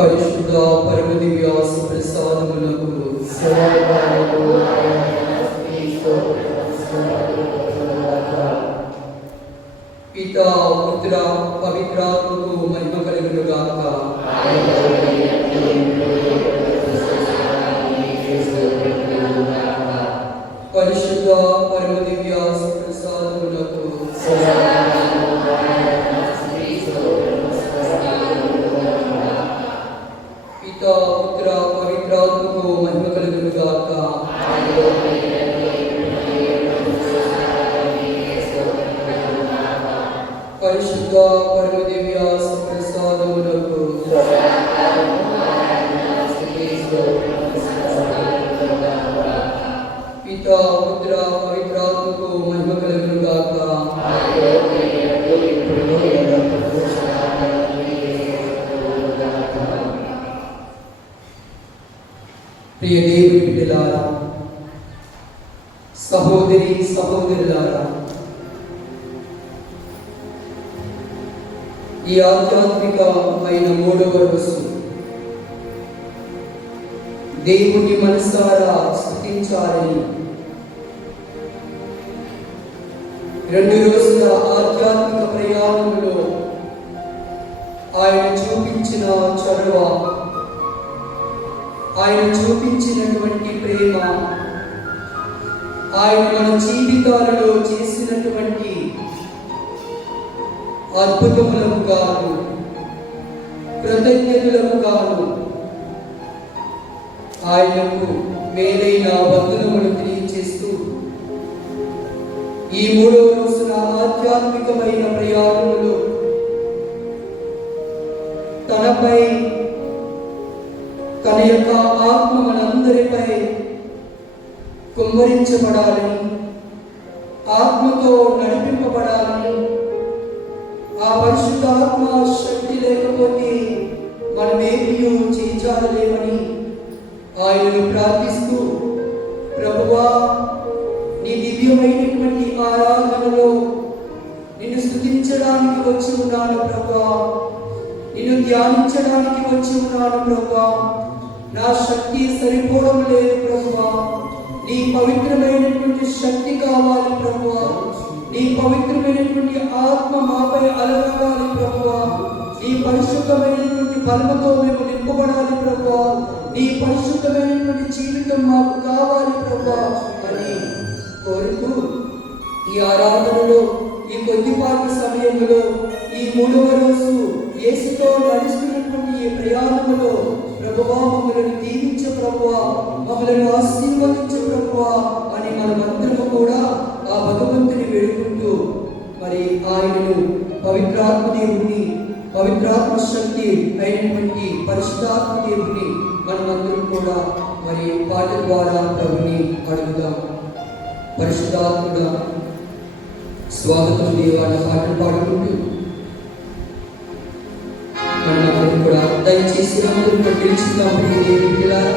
పరిశుద్ధ పరమ దివ్య ప్రసాదములకు పితా పుత్ర పవిత్రాత్మకు మహిమ కలుగును గాక. పరిశుద్ధ పరమ దివ్య ప్రసాదములకు పితా పుత్ర పవిత్రాత్మకు మహిమ కలుగును గాక. పరిశుద్ధ పరమ దివ్య ప్రసాదములకు పితా పుత్ర పవిత్రాత్మకు మహిమ కలుగును గాక. ప్రియ దేవుని బిడ్డలారా, సహోదరి సహోదరులారా, ఈ ఆధ్యాత్మికమైన మూడవ రోజు దేవుని మనసారా స్తుతించాలని 2 రోజుల ఆధ్యాత్మిక ప్రయాణంలో ఆయన చూపించిన చొరవ, ఆయన చూపించినటువంటి ప్రేమ, ఆయన మన జీవితాలలో చేసినటువంటి అద్భుతములకు గాను, కృతజ్ఞతలకు గాను ఆయనకు మేలైన వందనములు తెలియజేస్తూ ఈ 3వ రోజున ఆధ్యాత్మికమైన ప్రయాణంలో తనపై, తన యొక్క ఆత్మ మనందరిపై కుమ్మరించబడాలని, ఆత్మతో నడిపింపబడాలని, ఆ పరిశుద్ధాత్మ శక్తి లేకపోతే మనమేమీ చేయించాలేమని ఆయనను ప్రార్థిస్తూ, ప్రభువా నీ దివ్యమైనటువంటి ఆరాధనలో నిన్ను స్తుతించడానికి వచ్చి ఉన్నాను ప్రభువా, నిన్ను ధ్యానించడానికి వచ్చి ఉన్నాను ప్రభువా, నా శక్తి సరిపోవడం లేదు ప్రభువా, నీ పవిత్రమైనటువంటి శక్తి కావాలి ప్రభువా, నీ పవిత్రమైనటువంటి ఆత్మ మాపై అలరాలి ప్రభువా, నీ పరిశుద్ధమైనటువంటి బలముతో మేము నింపబడాలి ప్రభువా, నీ పరిశుద్ధమైనటువంటి జీవితం మాకు కావాలి ప్రభువా అని కోరుతూ ఈ ఆరాధనలో, ఈ కొద్దిపాటి సమయంలో, ఈ 3వ రోజు యేసుతో నడుస్తున్నటువంటి ఈ ప్రయాణంలో ప్రభువా మమ్మల్ని దీవించే ప్రభువా, మమ్మల్ని ఆశీర్వదించే ప్రభువా అని మనమందరము కూడా ఆ భగవంతుని వేడుకుంటూ, మరి ఆయనను పవిత్రాత్మ దేవుని, పవిత్రాత్మ శక్తి అయినటువంటి పరిశుద్ధాత్మ దేవుని మనమందరం కూడా మరి పాట ద్వారా ప్రభుని అడుగుదాం. పరిశుద్ధాత్ముడా స్వాగతం దేవాల పాటలు పాడుకుంటూ మనమందరం కూడా దయచేసి అందరూ పిలుచుకుందాం. దేవుని పిల్లారా,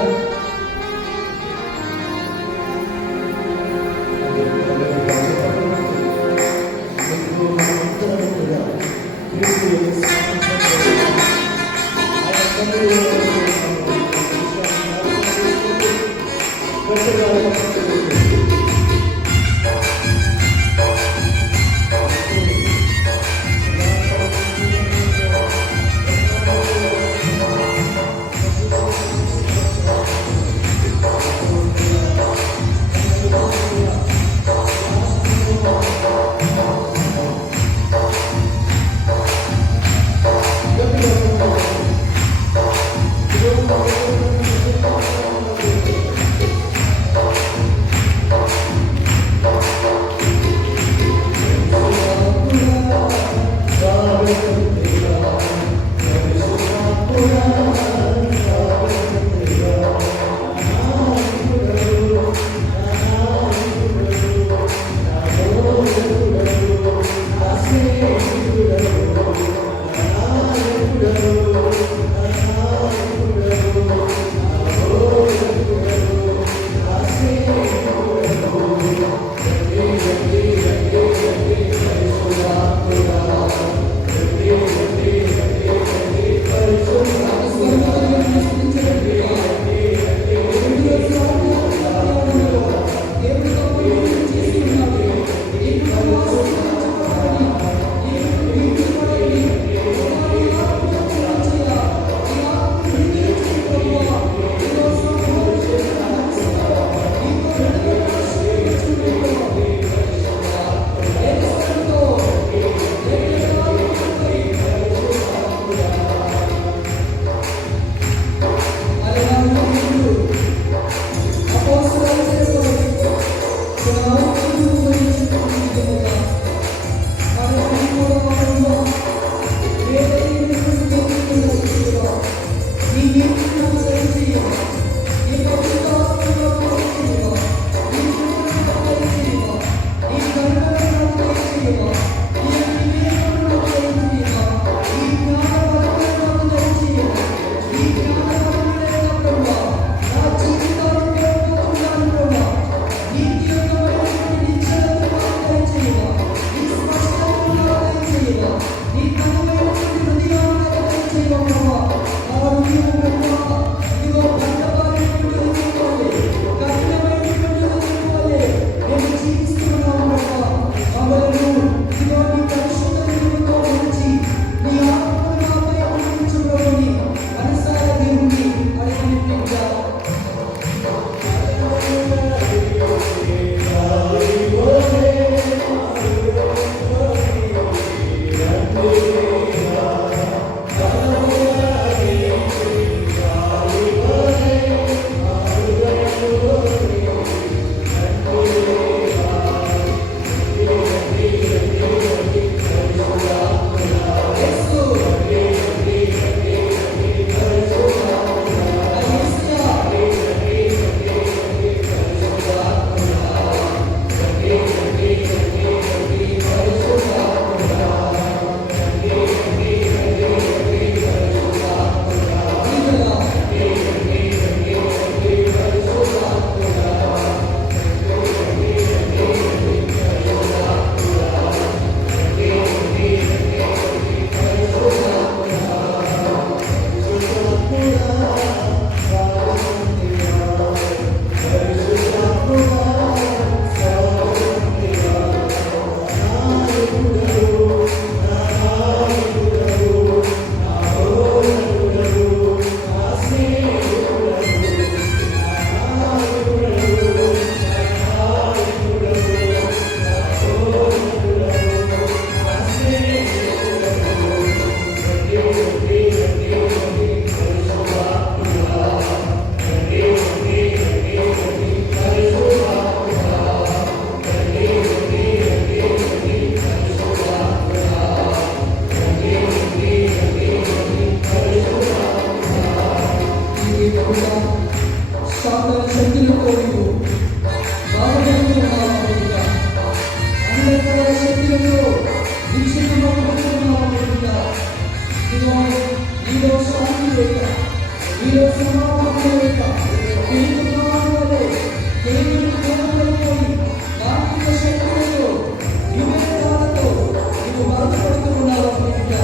బాధపడుతూ ఉన్నావా ప్రియుడా?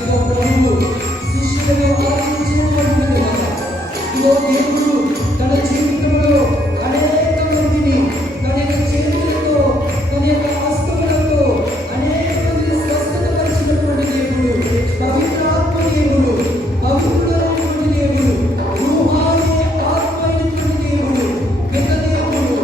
ఇదిగో ప్రభువు శిష్యులను ఆదరించినటువంటి కదా. ఇదిగో దేవుడు తన జీవితంలో అనేక మందిని తన యొక్క చేతులతో తన యొక్క హస్తములతో అనేక మందిని స్వస్థత పరిచినటువంటి దేవుడు, పవిత్రాత్మ దేవుడు, పవిత్రుడైనటువంటి దేవుడు, రూహాని ఆత్మ అయినటువంటి దేవుడు, పెద్ద దేవుడు,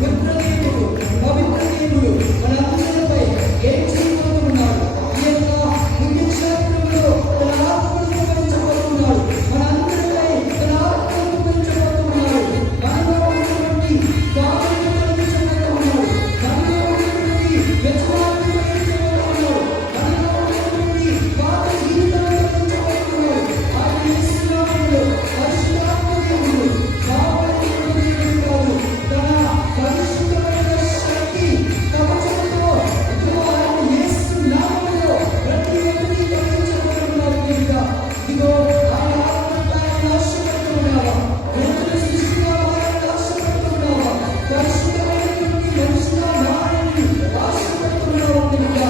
పుత్రదేవుడు, పవిత్ర దేవుడు మనందరిపై ఏం చేయబోతున్నాడు? ఈ యొక్క పుణ్యక్షేత్రంలో తన ఆత్మను పెంచబోతున్నాడు. మనందరిపై తన ఆత్మను పెంచబోతున్నాడు. మనలో ఉన్నటువంటి గాలిని పెంచబోతున్నాడు. మనలో ఉన్నటువంటి వ్యసనాలను పెంచబోతున్నాడు. మనలో ఉన్నటువంటి పాత జీవితాలను పెంచబోతున్నాడు. ఆయన యేసునామములో పరిశుద్ధాత్మ దేవుడు, కావలసినటువంటి దేవుడు కాదు, తన పరిశుద్ధమైన శక్తి కవచంతో ఇదిగో ఆయన యేసునామములో ప్రతి ఒక్కరిని కవచించబోతున్నాడు కనుక ఇదిగో ఆయన ఆత్మపై ఆయన ఆశపడుతున్నావా? నూతన సృష్టిగా మారాలని ఆశపడుతున్నావా? పరిశుద్ధమైనటువంటి మనిషిగా మారాలని ఆశపడుతున్నావా కనుక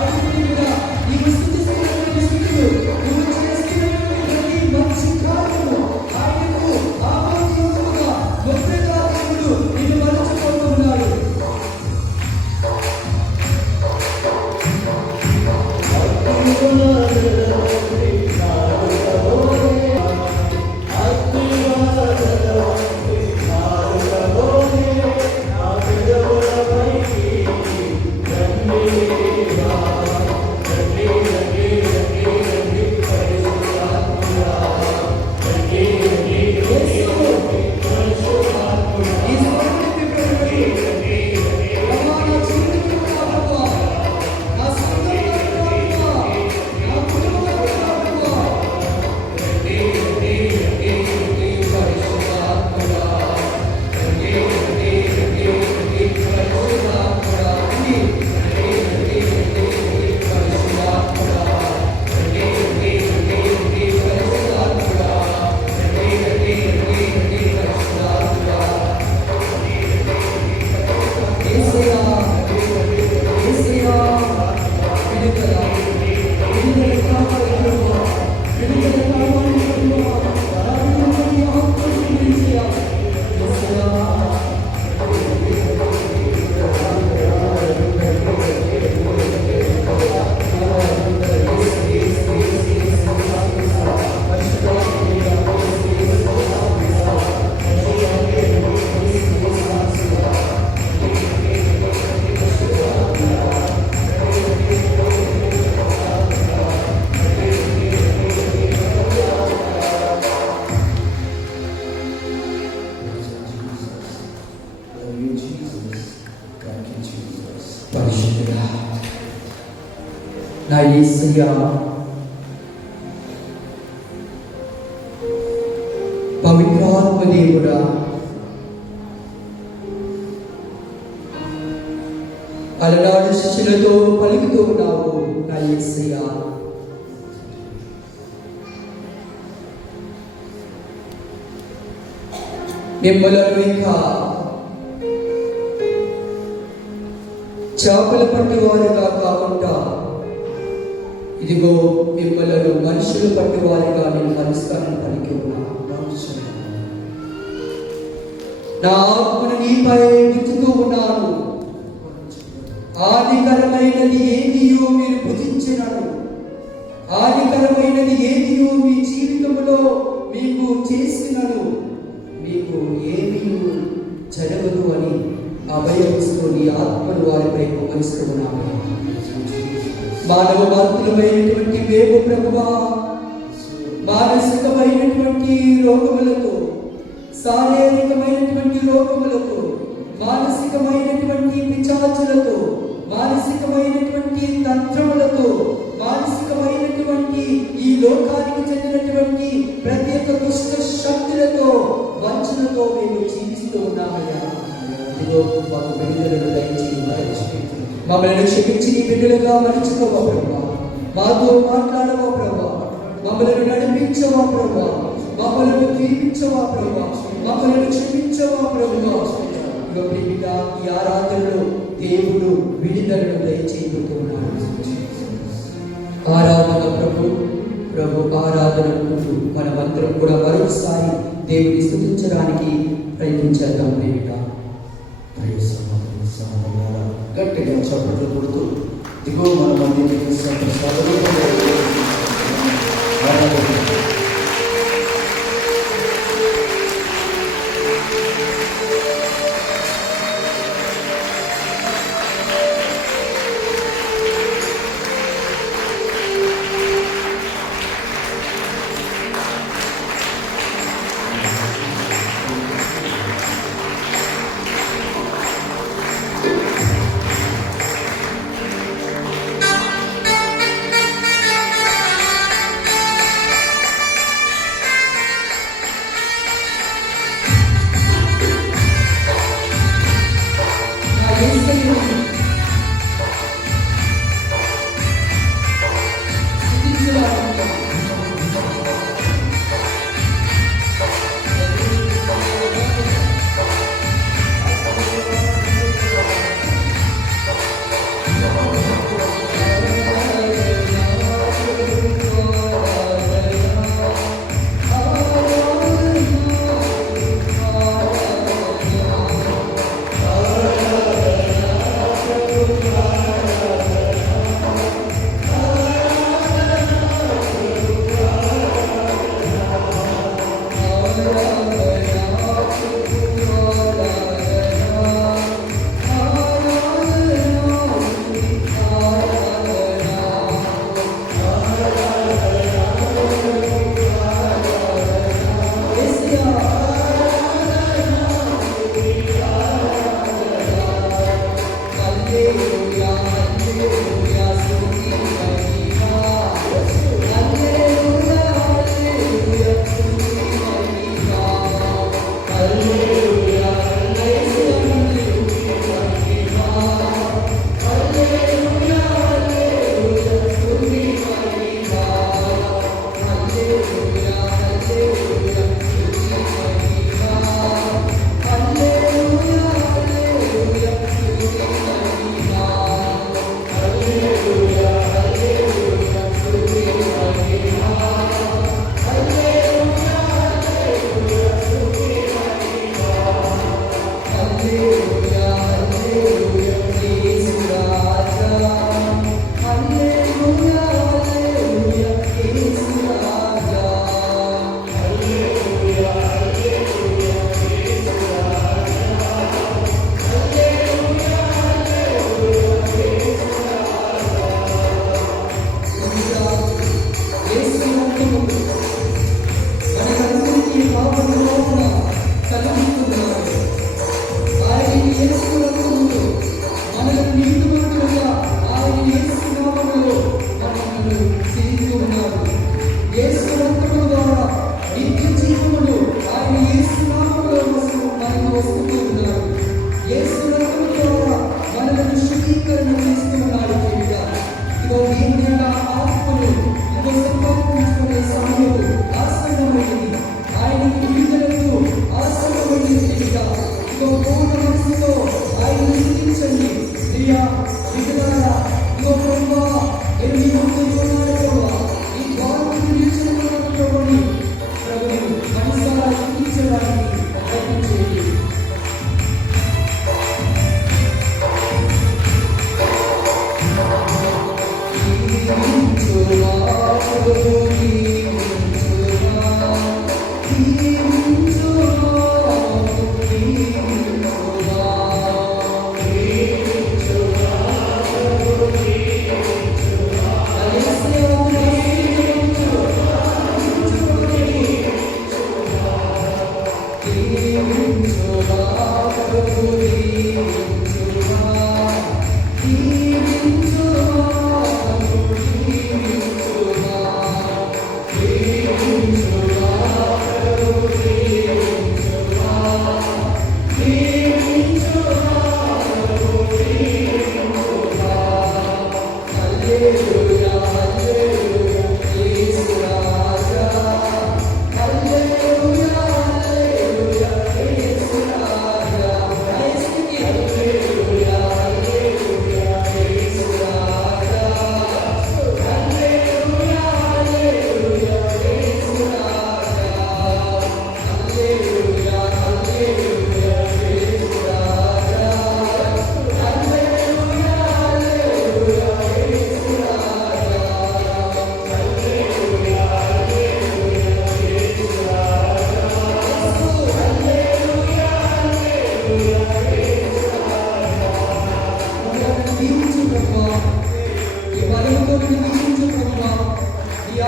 అడుగుతున్నా నీవు స్తుతిస్తున్నటువంటి స్థితులు, నువ్వు చేస్తున్నటువంటి ప్రతి మంచి కార్యము ఆయనకు ఆమోదయోగ్యముగా గొప్పగా దేవుడు నిన్ను మరచిపోతున్నాడు. పరిశుద్ధుడా, నా యేసయ్యా, పవిత్రాత్మ దేవుడా, అలనాడు శిష్యులతో పలుకుతూ ఉన్నావు నా యేసయ్యా. మిమ్మల్ని ఇంకా చేపలు పట్టేవారుగా కాకుండా ఇదిగో మిమ్మల్ని మనుషులు పట్టేవారుగా నేను కలుస్తానని పలికి ఉన్నాను. నా ఆత్మను నీపై ఉంచుతూ ఉన్నాను. ఆదికరమైనది ఏదియో మీరు భుజించినను, ఆదికరమైనది ఏదియో మీ జీవితంలో మీకు చేసినను మీకు ఏమీ జరగదు అని అభయమిస్తూ నీ ఆత్మను వారిపై కుమరిస్తూ ఉన్నాము. మానవ మాతృమైనటువంటి మేము ప్రభువా, మానసికమైనటువంటి రోగములతో, శారీరకమైనటువంటి రోగములతో, మానసికమైనటువంటి పిచాచులతో, మానసికమైనటువంటి తంత్రములతో, మానసికమైనటువంటి ఈ లోకానికి చెందినటువంటి ప్రతి ఒక్క దుష్ట శక్తులతో, వంచనతో మేము జీవిస్తూ ఉన్నామయ్యా. ఇదిగో మాకు విడుదలను దయచేసి మమ్మల్ని క్షమించి నీ బిడ్డలుగా మలుచుకోవా ప్రభా. మాతో మాట్లాడవా ప్రభా. మమ్మల్ని నడిపించవా ప్రభా. మమ్మల్ని దీవించవా ప్రభా. మమ్మల్ని క్షమించవా ప్రభా. ఈ ఆరాధనలో దేవుడు విడుదలను దయచేయబోతున్నాడు. ఆరాధన ప్రభు ప్రభు ఆరాధనకు మనమందరం కూడా మరొకసారి దేవుని స్తుతించడానికి ప్రయత్నించేద్దాం. గట్టిగా చప్పట్లు కొడుతూ దిగో మన మందికి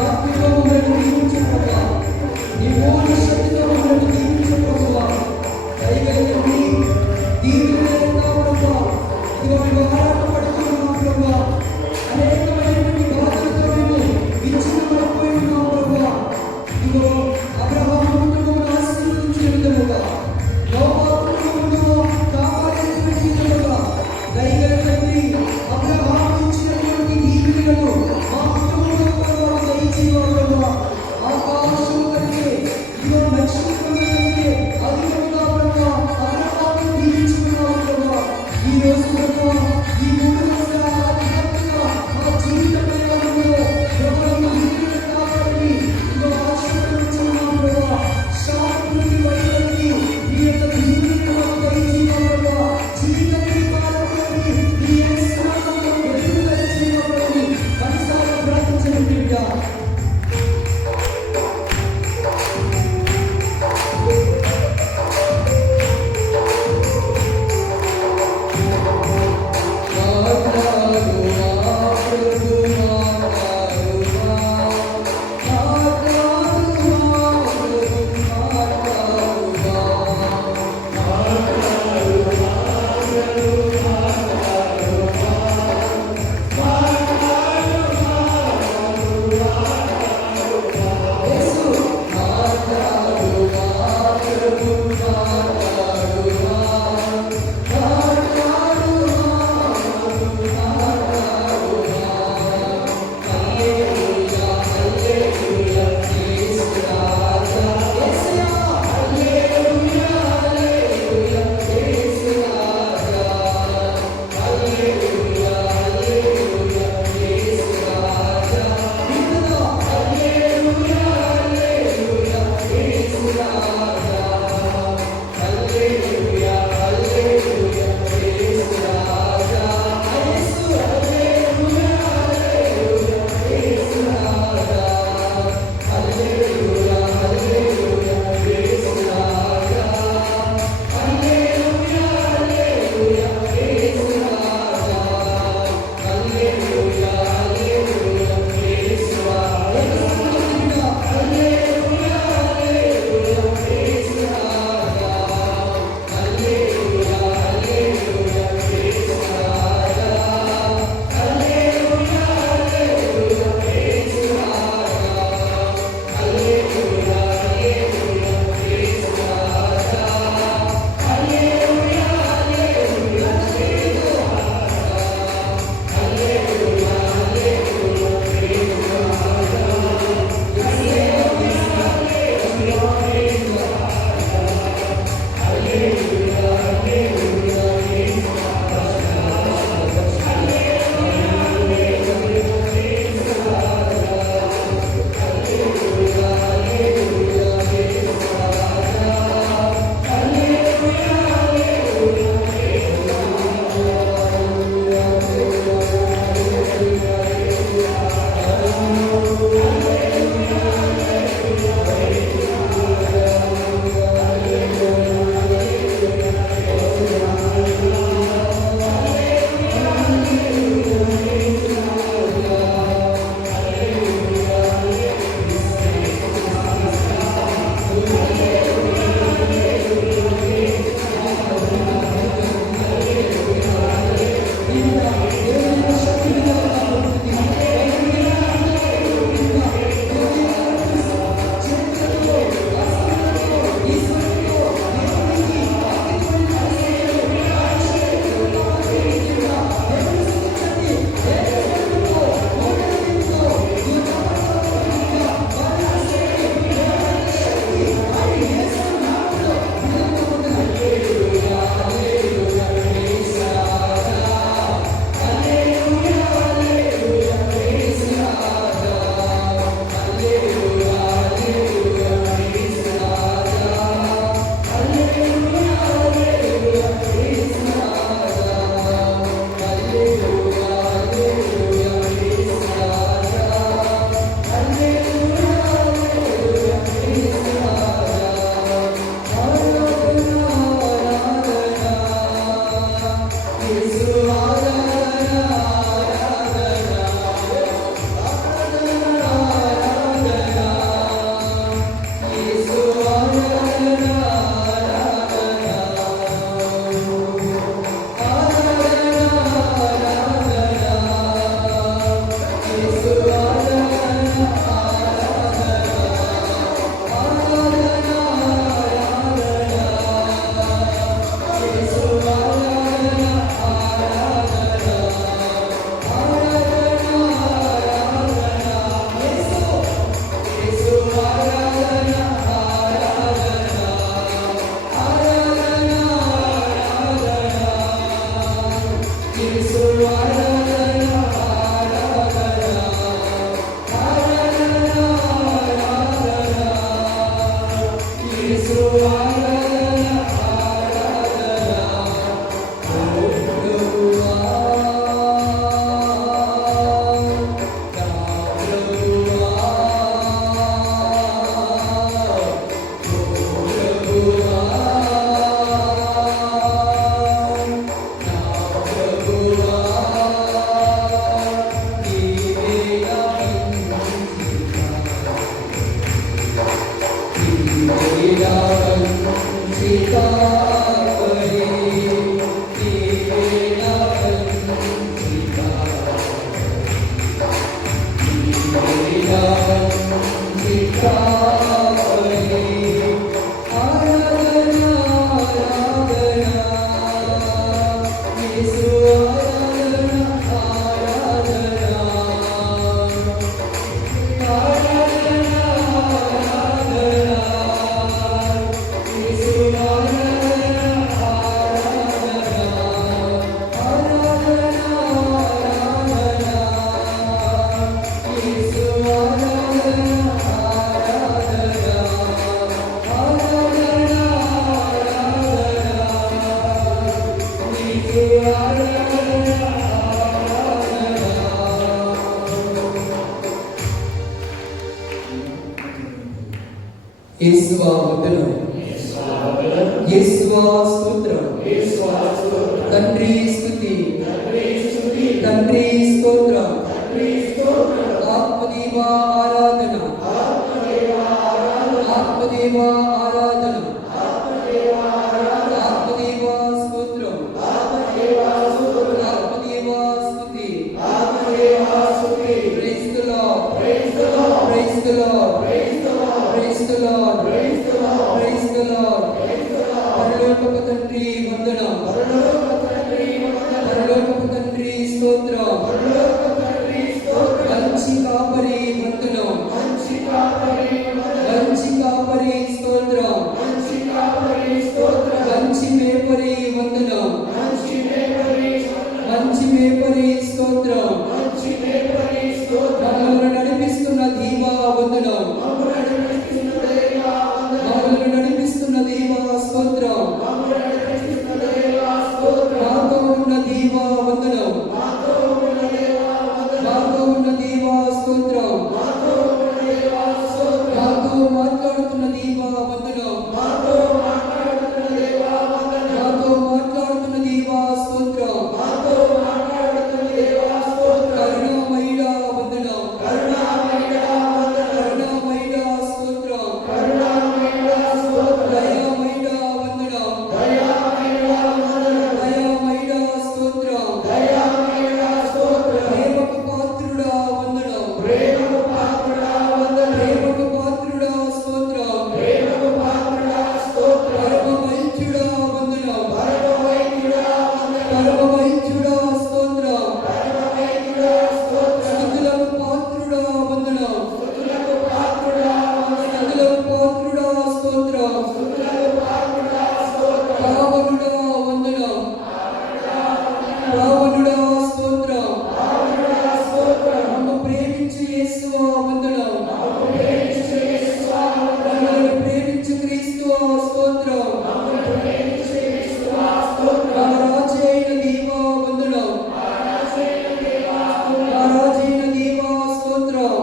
ఆత్మతో మమ్మల్ని దీవించు ప్రభువా. నీ పూర్ణ శక్తితో మమ్మల్ని దీవించు ప్రభువా. దయగలిగి దీవెనలేకుండా ప్రభువా, ఇదిగో మేము ఆరాటపడుతున్నాం ప్రభువా. అనేకమైనటువంటి బాధలతో మేము విచ్ఛిన్నమైపోయి ఉన్నాం ప్రభువా. ఇదిగో అబ్రహాము కుటుంబమును ఆశీర్వదించిన విధముగా, నోవహు కుటుంబమును కాపాడిన విధముగా, దయగలిగి అబ్రహాము ఇచ్చినటువంటి దీవెనలను మా కుటుంబంలో ప్రభువా దయచేయు ప్రభువా. ఆకాశము కంటే ఇదిగో నక్షత్రముల కంటే అధికముగా ప్రభువా అబ్రహామును దీవించుకున్నావు ప్రభువా. ఈ రోజు ప్రభువా ఈ 3 రోజుల అద్భుతంగా మా జీవిత ప్రయాణంలో ప్రభువా ఈ దీవెనలు కాపాడి ఇదిగో ఆశీర్వదించుకున్నావు ప్రభువా. శాంతిని వైఖరిని నీ యొక్క దీవెనలను మాకు దయచేయు ప్రభువా. జీవిత దీపాలతోని నీ యేసునామములో వెలుగుదల చేయమని మనసారా ప్రార్థించండి బిడ్డ. యేసువా వందనం, యేసువా స్తోత్రం, తండ్రి స్తుతి, తండ్రి స్తోత్రం, ఆత్మదేవా ఆరాధన, ఆత్మదేవా ఆరాధన, ఆత్మదేవా స్తోత్రం, ఆత్మదేవా స్తుతి. Praise the Lord, praise the Lord, praise the Lord, praise the Lord, praise the Lord, praise the Lord, praise the Lord. పరలోకపు తండ్రి వందనం, పరలోకపు తండ్రి స్తోత్రం, మంచి కాపరి వందనం, మంచి కాపరి స్తోత్రం, మంచి మేపరి వందనం, మంచి మేపరి స్తోత్రం, మమ్మల్ని నడిపిస్తున్న దీవా వందనం, మమ్మల్ని నడిపిస్తున్న దీవా స్తోత్రం, మాతో ఉన్న దీవా వందనం, మాతో ఉన్న దీవా స్తోత్రం, మాతో మాట్లాడుతున్న దీవా వందనం, మాతో మాట్లాడుతున్న దీవా స్తోత్రం, కరుణామయుడా వందనం, కరుణామయుడా స్తోత్రం, దయామయుడా వందనం, దయామయుడా స్తోత్రం, ప్రేమకు పాత్రుడా వందనం, ప్రేమకు పాత్రుడా స్తోత్రం, పరమవైద్యుడా వందనం, పరమవైద్యుడా స్తోత్రం, స్తుతులకు పాత్రుడా వందనం, స్తుతులకు పాత్రుడా స్తోత్రం, పావనుడా వందనం, పావనుడా స్తోత్రం, మమ్ము ప్రేమించు యేసువా వందనం, మమ్మల్ని ప్రేమించు క్రీస్తువా స్తోత్రం, మా రాజైన దీవా వందనం, మా రాజైన దీవా స్తోత్రం,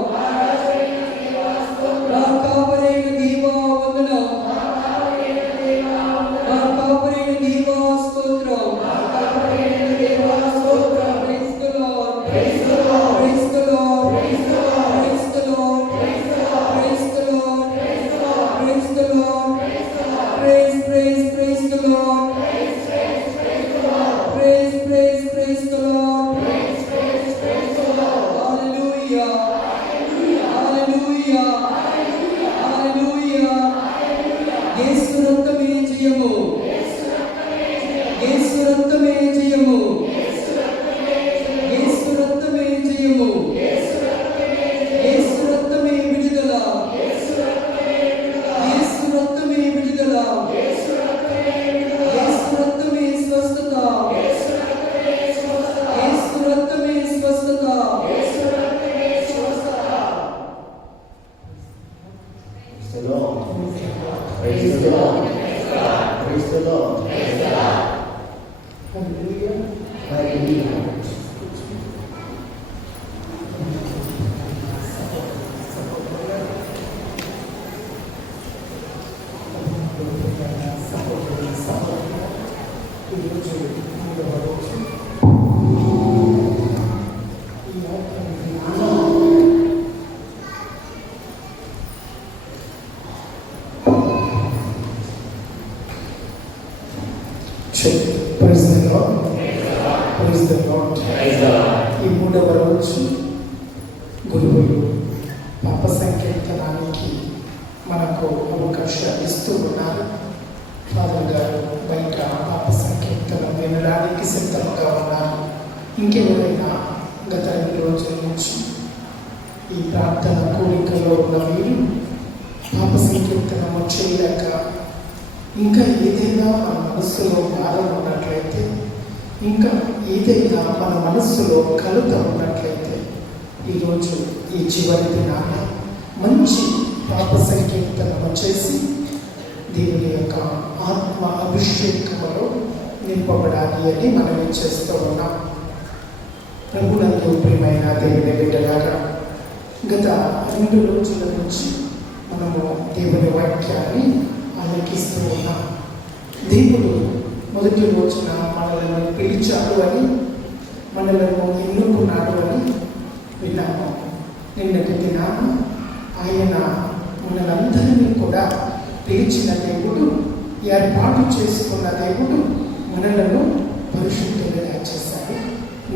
మా కాపరైన దీవా వందనం, మా కాపరైన దీవా స్తోత్రం. Praise the Lord, praise the Lord, praise the Lord, praise the Lord, praise the Lord, praise the Lord, praise the Lord, praise, praise, praise the Lord, praise, praise, praise the Lord, hallelujah, hallelujah, hallelujah. యేసు రక్తమే జయము, యేసు రక్తమే జయము, యేసు రక్తమే జయము, యేసు రక్తమే విడుదల, యేసు రక్తమే విడుదల, యేసు రక్తమే స్వస్థత, యేసు రక్తమే స్వస్థత. Praise the Lord. Praise the Lord. Hallelujah. Hallelujah. Praise the Lord. Praise the Lord. ఈ మూడవ రోజు గురువులు పాప సంకీర్తనానికి నాకు అవకాశాలు ఇస్తూ ఉన్నారు. ఫాదర్ గారు బయట పాప సంకీర్తనం వినడానికి సిద్ధంగా ఉన్నారు. ఇంకెవరైనా గత 2 రోజుల నుంచి ఈ ప్రార్థన కోరికలో ఉన్న మీరు పాప సంకీర్తనము చేయలేక ఇంకా ఏదైనా మన మనస్సులో భారం ఉన్నట్లయితే, ఇంకా ఏదైనా మన మనస్సులో కలుత ఉన్నట్లయితే, ఈరోజు ఈ చివరి దినాన మంచి పాప సంకీర్తనము చేసి దేవుని యొక్క ఆత్మ అభిషేకములో నింపబడాలి అని మనం చేస్తూ ఉన్నాం. ప్రభునందు ప్రియమైన దేవుని బిడ్డలారా, గత 2 రోజుల నుంచి మనము దేవుని వాక్యాన్ని ఆలకిస్తూ ఉన్నాం. దేవుడు మొదటి రోజున మనలను పిలిచాడు అని, మనలను ఎన్నుకున్నాడు అని విన్నాము. నిన్నటి దినాన ఆయన మనలందరినీ కూడా పిలిచిన దేవుడు, ఏర్పాటు చేసుకున్న దేవుడు మనలను పరిశుద్ధులుగా చేశాడు,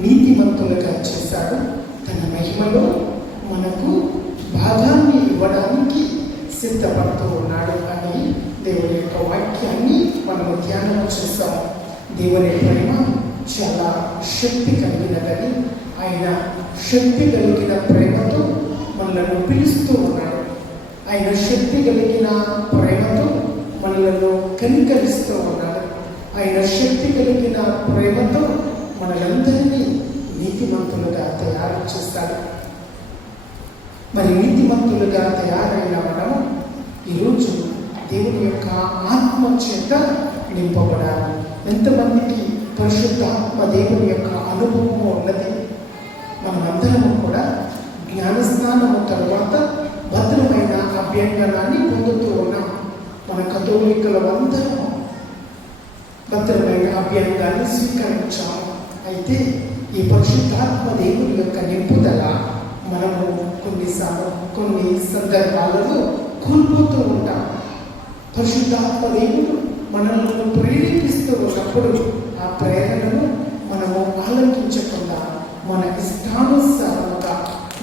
నీతిమంతులుగా చేశాడు. తన మహిమలో మనకు భాగాన్ని ఇవ్వడానికి సిద్ధపడుతూ ఉన్నాడు అని దేవుని యొక్క వాక్యాన్ని మనము ధ్యానం చేస్తాం. దేవుని ప్రేమ చాలా శక్తి కలిగినదని, ఆయన శక్తి కలిగిన ప్రేమతో మనలను పిలుస్తూ ఉన్నాడు. ఆయన శక్తి కలిగిన ప్రేమతో మనలను కనికరిస్తూ ఉన్నాడు. ఆయన శక్తి కలిగిన ప్రేమతో మనలందరినీ నీతిమంతులుగా తయారు చేస్తాడు. మరి నీతిమంతులుగా తయారైన మనము ఈరోజు దేవుని యొక్క ఆత్మ చేత నింపబడాలి. ఎంతమందికి పరిశుద్ధాత్మ దేవుని యొక్క అనుభవము ఉన్నది? మనమందరము కూడా జ్ఞానస్నానము తరువాత భద్రమైన అభ్యంగనాన్ని పొందుతూ ఉన్నాం. మన కథోలికలందరము భద్రమైన అభ్యంగాన్ని స్వీకరించాము. అయితే ఈ పరిశుద్ధాత్మ దేవుని యొక్క నింపుదల మనము కొన్ని సందర్భాలలో కోల్పోతూ ఉంటాం. పరిశుద్ధాత్మ దేవుడు మనల్ని ప్రేరేపిస్తూ ఉన్నప్పుడు ఆ ప్రేరణను మనము ఆలోచించకుండా మన ఇష్టానుసారంగా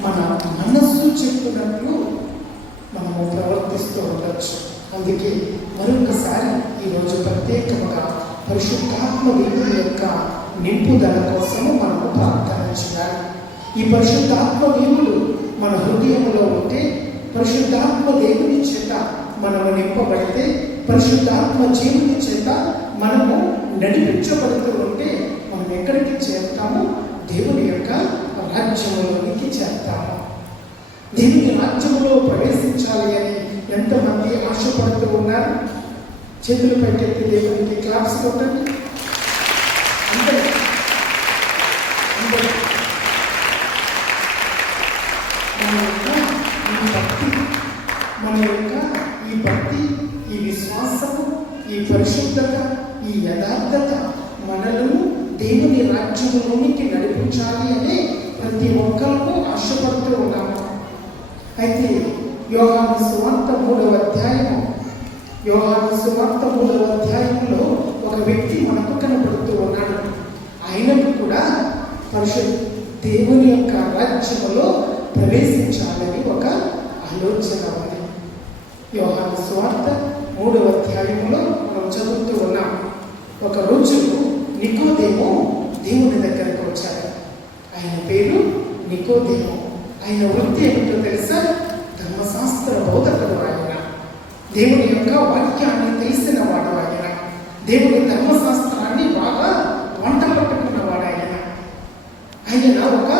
మన మనస్సు చెప్పినట్లు మనము ప్రవర్తిస్తూ ఉండొచ్చు. అందుకే మరొకసారి ఈరోజు ప్రత్యేకంగా పరిశుద్ధాత్మ దేవుని యొక్క నింపుదల కోసము మనము ప్రార్థన చేయాలి. ఈ పరిశుద్ధాత్మ దేవుడు మన హృదయంలో ఉంటే, పరిశుద్ధాత్మ దేవుని చేత మనము నింపబడితే, పరిశుద్ధాత్మ జీవుని చేత మనము నడిపించబడుతూ ఉంటే మనం ఎక్కడికి చేరుతాము? దేవుని యొక్క రాజ్యంలోనికి చేరుతాము. దేవుని రాజ్యంలో ప్రవేశించాలి అని ఎంతమంది ఆశపడుతూ ఉన్నారు? చేతులు పెట్టేది దేవునికి క్లాప్స్ కొట్టండి. మన యొక్క ఈ భక్తి, ఈ విశ్వాసము, ఈ పరిశుద్ధత, ఈ యథార్థత మనలను దేవుని రాజ్యంలోనికి నడిపించాలి అని ప్రతి ఒక్కరూ ఆశపడుతూ ఉన్నాము. అయితే యోహాను సువార్త 3వ అధ్యాయంలో ఒక వ్యక్తి మనకు కనబడుతూ ఉన్నాడు. ఆయనకు కూడా దేవుని యొక్క రాజ్యములో ప్రవేశించాలని ఒక ఆలోచన ఉంది. యోహాను సువార్త 3వ అధ్యాయంలో మనం చదువుతూ ఉన్నాం. ఒక రోజు నికోదేము దేవుని దగ్గరకు వచ్చాడు. ఆయన పేరు నికోదేము. ఆయన వృత్తి ఏమిటో తెలుసా? ధర్మశాస్త్ర బోధకుడు ఆయన. దేవుని యొక్క వాక్యాన్ని తెలిసిన వాడు ఆయన. దేవుని ధర్మశాస్త్రాన్ని బాగా వంట పట్టుకున్నవాడు ఆయన. ఆయన ఒక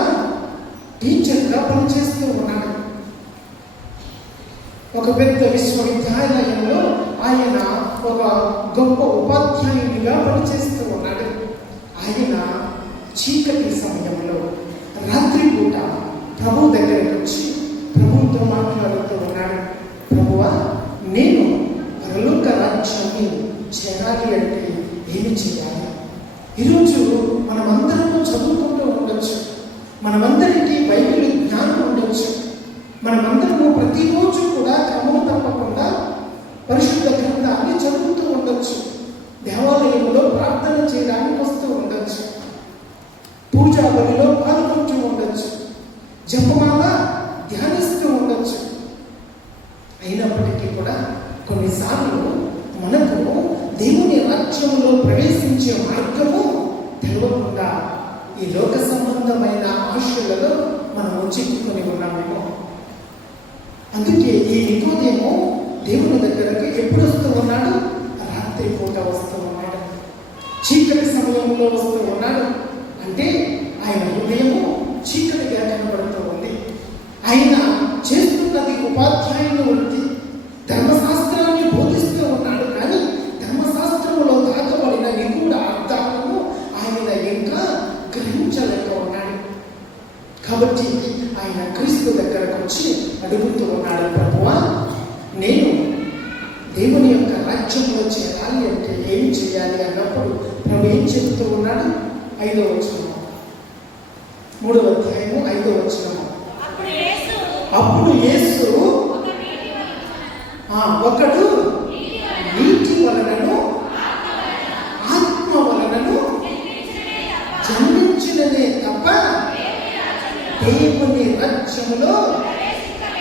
టీచర్గా పనిచేస్తూ ఉన్నాడు. ఒక పెద్ద విశ్వవిద్యాలయంలో ఆయన ఒక గొప్ప ఉపాధ్యాయునిగా పనిచేస్తూ ఉన్నాడు. ఆయన చీకటి సమయంలో రాత్రిపూట ప్రభు దగ్గరకు వచ్చి ప్రభువుతో మాట్లాడుతూ ఉన్నాడు. ప్రభువా, నేను పరలోక రాజ్యాన్ని చేరాలి అంటే ఏమి చేయాలి? ఈరోజు మనమందరము చదువుకుంటూ ఉండొచ్చు, మనమందరికీ బైబిల్ జ్ఞానం ఉండొచ్చు, మనమందరము ప్రతిరోజు కూడా క్రమం తప్పకుండా పరిశుద్ధ గ్రంథాన్ని చదువుతూ ఉండొచ్చు, దేవాలయంలో ప్రార్థన చేయడానికి వస్తూ ఉండొచ్చు, పూజా బలిలో పాల్గొంటూ ఉండొచ్చు, జపమాల ధ్యానిస్తూ ఉండొచ్చు. అయినప్పటికీ కూడా కొన్నిసార్లు మనకు దేవుని రాజ్యంలో ప్రవేశించే మార్గము తెలియకుండా ఈ లోక సంబంధమైన ఆశలలో మనం చిక్కుకొని ఉన్నామేమో. అందుకే ఈ నికోదేము దేవుని దగ్గరకు ఎప్పుడు వస్తూ ఉన్నాడు? రాత్రి పూట వస్తూ ఉన్నాడు, చీకటి సమయంలో వస్తూ ఉన్నాడు. అంటే ఆయన హృదయము చీకటిగా కనబడుతూ ఉంది. ఆయన చేస్తున్నది ఉపాధ్యాయుని వృత్తి, ధర్మశాస్త్రాన్ని బోధిస్తూ ఉన్నాడు. కానీ ధర్మశాస్త్రములో దాచబడిన నిగూఢ అర్థాలను ఆయన ఇంకా గ్రహించలేక ఉన్నాడు. కాబట్టి ఆయన క్రీస్తు దగ్గరకు వచ్చి అడుగుతూ ఉన్నాడు, ప్రభువా, నేను దేవుని యొక్క రాజ్యంలో చేరాలి అంటే ఏం చేయాలి అన్నప్పుడు ప్రభు ఏం చెబుతూ ఉన్నాడు? 5వ వచనము, 3వ అధ్యాయము 5వ వచనము. అప్పుడు యేసు ఒకడు నీటి వలనను ఆత్మ వలనను జన్మించినదే తప్ప దేవుని రాజ్యములో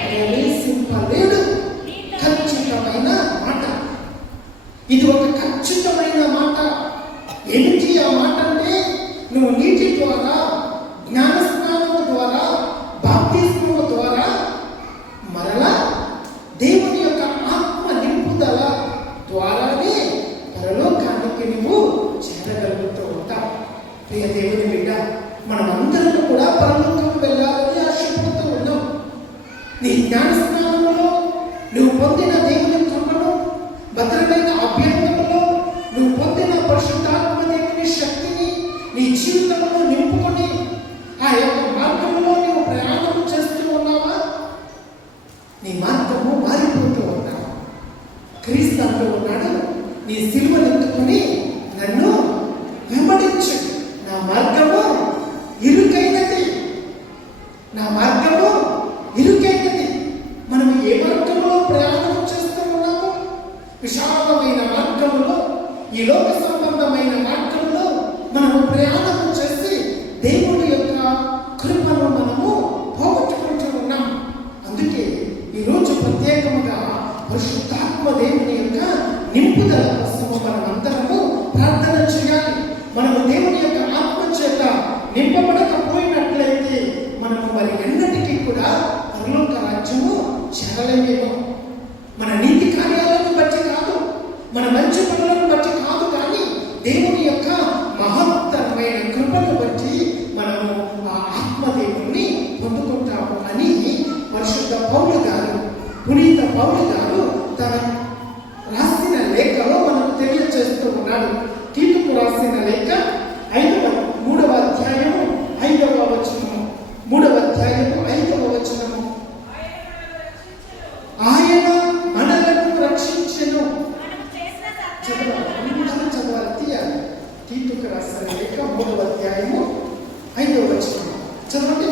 ప్రవేశింపలేడు. ఖచ్చితమైన మాట ఇది, ఒక ఖచ్చితమైన మాట. ఏమిటి ఆ మాట అంటే, నువ్వు నీటి ద్వారా, జ్ఞానస్నానము ద్వారా, బాప్తిస్మము ద్వారా మరలా దేవుని యొక్క ఆత్మ నింపుదల ద్వారానే పరలోకానికి నువ్వు చేరగలుగుతూ ఉంటావు. ప్రియ దేవుని బిడ్డ, మనమందరం కూడా పరలోకం వెళ్ళాలని ఆశపడుతూ ఉన్నాం. నీ జ్ఞానస్నానములో నువ్వు పొందిన దేవుని కృపను, భద్రమైన అభ్యంతరంలో నువ్వు పొందిన పరిశుద్ధాత్మ దేవుని శక్తిని నీ జీవితంలో నింపుకొని ఆ యొక్క మార్గంలో నువ్వు ప్రయాణం చేస్తూ ఉన్నావా? నీ మార్గము మారిపోతూ ఉన్నావా? క్రీస్తు అంటూ ఉన్నాడు, నీ సిలువనెత్తుకొని నన్ను వెంబడించు. నా మార్గము ఇరుకైనది, నా మార్గము ఇరుకైనది. మనం ఏ మార్గంలో ప్రయాణం చేస్తూ ఉన్నాము? విశాలమైన మార్గంలో, ఈ లోక సంబంధమైన మార్గంలో మనము ప్రయాణం చేసి దేవుని యొక్క కృపను మనము పోగొట్టుకుంటూ ఉన్నాం. అందుకే ఈరోజు ప్రత్యేకముగా పరిశుద్ధాత్మ దేవుని యొక్క నింపుదల కోసము మనమందరము ప్రార్థన చేయాలి. మనము దేవుని యొక్క ఆత్మ చేత నింపబడకపోయినట్లయితే మనము మరి ఎన్నటికీ కూడా పరలోక రాజ్యము చేరలేమేమో. మన నీతి కార్యాలను బట్టి కాదు, మన మంచి పనులను బట్టి కాదు, కానీ దేవుని యొక్క మహత్తరమైన కృపను బట్టి మనము ఆ ఆత్మదేవుని పొందుకుంటాము అని పరిశుద్ధ పౌలు గారు, పునీత పౌలు గారు తన రాసిన లేఖలో మనకు తెలియజేస్తూ ఉన్నాడు. తీతుకు రాసిన లేఖ 3వ అధ్యాయము 5వ వచనము, 3వ అధ్యాయము 5వ వచనము. ఆయన మనలను రక్షించెను. చదవాలి, తీయాలి. తీతుకు రాసిన లేఖ 3వ అధ్యాయము 5వ వచనము చదవండి.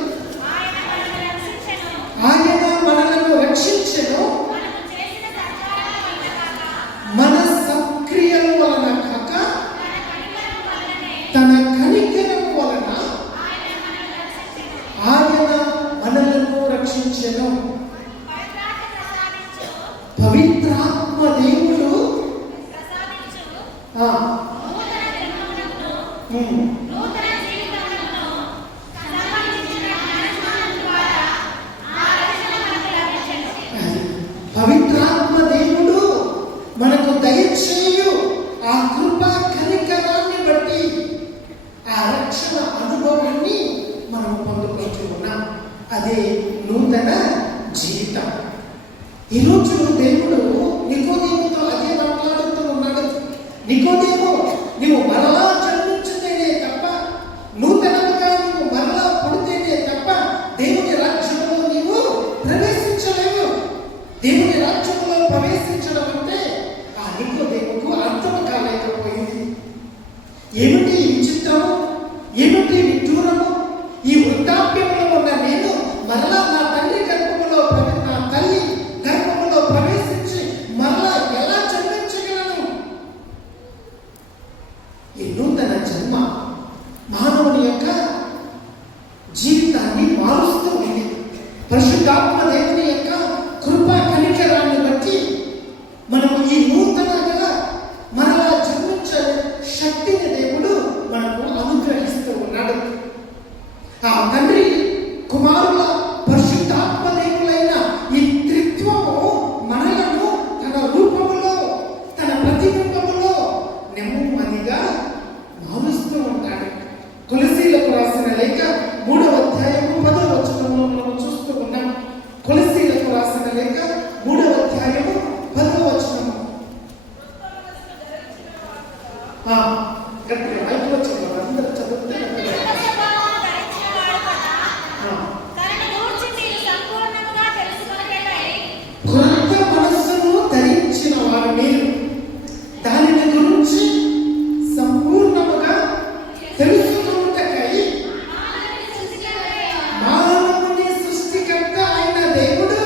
ఆయన మనలను రక్షించెను, మన సక్రియల వలన కాక తన కనికరం వలన ఆయన మనలను రక్షించెను. పవిత్రాత్మ దేవుడు పవిత్రాత్మ దేవుడు మనకు దయచేయు ఆ కృపా కనికరాన్ని బట్టి ఆ రక్షణ అనుభవాన్ని మనం పొందుకుంటూ ఉన్నాం. అదే నూతన జీవితం. ఈరోజు దేవుడు నికోదేముతో అదే మాట్లాడుతూ ఉన్నాడు. నికోదేము, నువ్వు మరలా జన్మించితేనే తప్ప, నూతనంగా నువ్వు మరలా పుడితేనే తప్ప దేవుని రాజ్యంలో నీవు ప్రవేశించలేవు. దేవుని రాజ్యంలో ప్రవేశించడం అంటే ఆ నికోదేముకు అర్థం కాలేకపోయింది. ఏమిటి ఈ విచిత్రము, ఏమిటి విడ్డూరము? ఈ వృద్ధాప్యంలో ఉన్న నేను మరలా నా తల్లి గర్భములో ప్రవేశించి మరలా ఎలా జన్మించగలను? ఈ నూతన జన్మ మానవుని యొక్క జీవితాన్ని మారుస్తూ ఉంది. పరిశుద్ధాత్మ దేవుని కరెక్ట్గా మైక్ వచ్చింది అందరూ చదివితే క్రొత్త మనస్సును ధరించిన వారు మీరు దానిని గురించి సంపూర్ణముగా తెలుసుకొనుటకై మానవుని సృష్టికర్త అయిన దేవుడు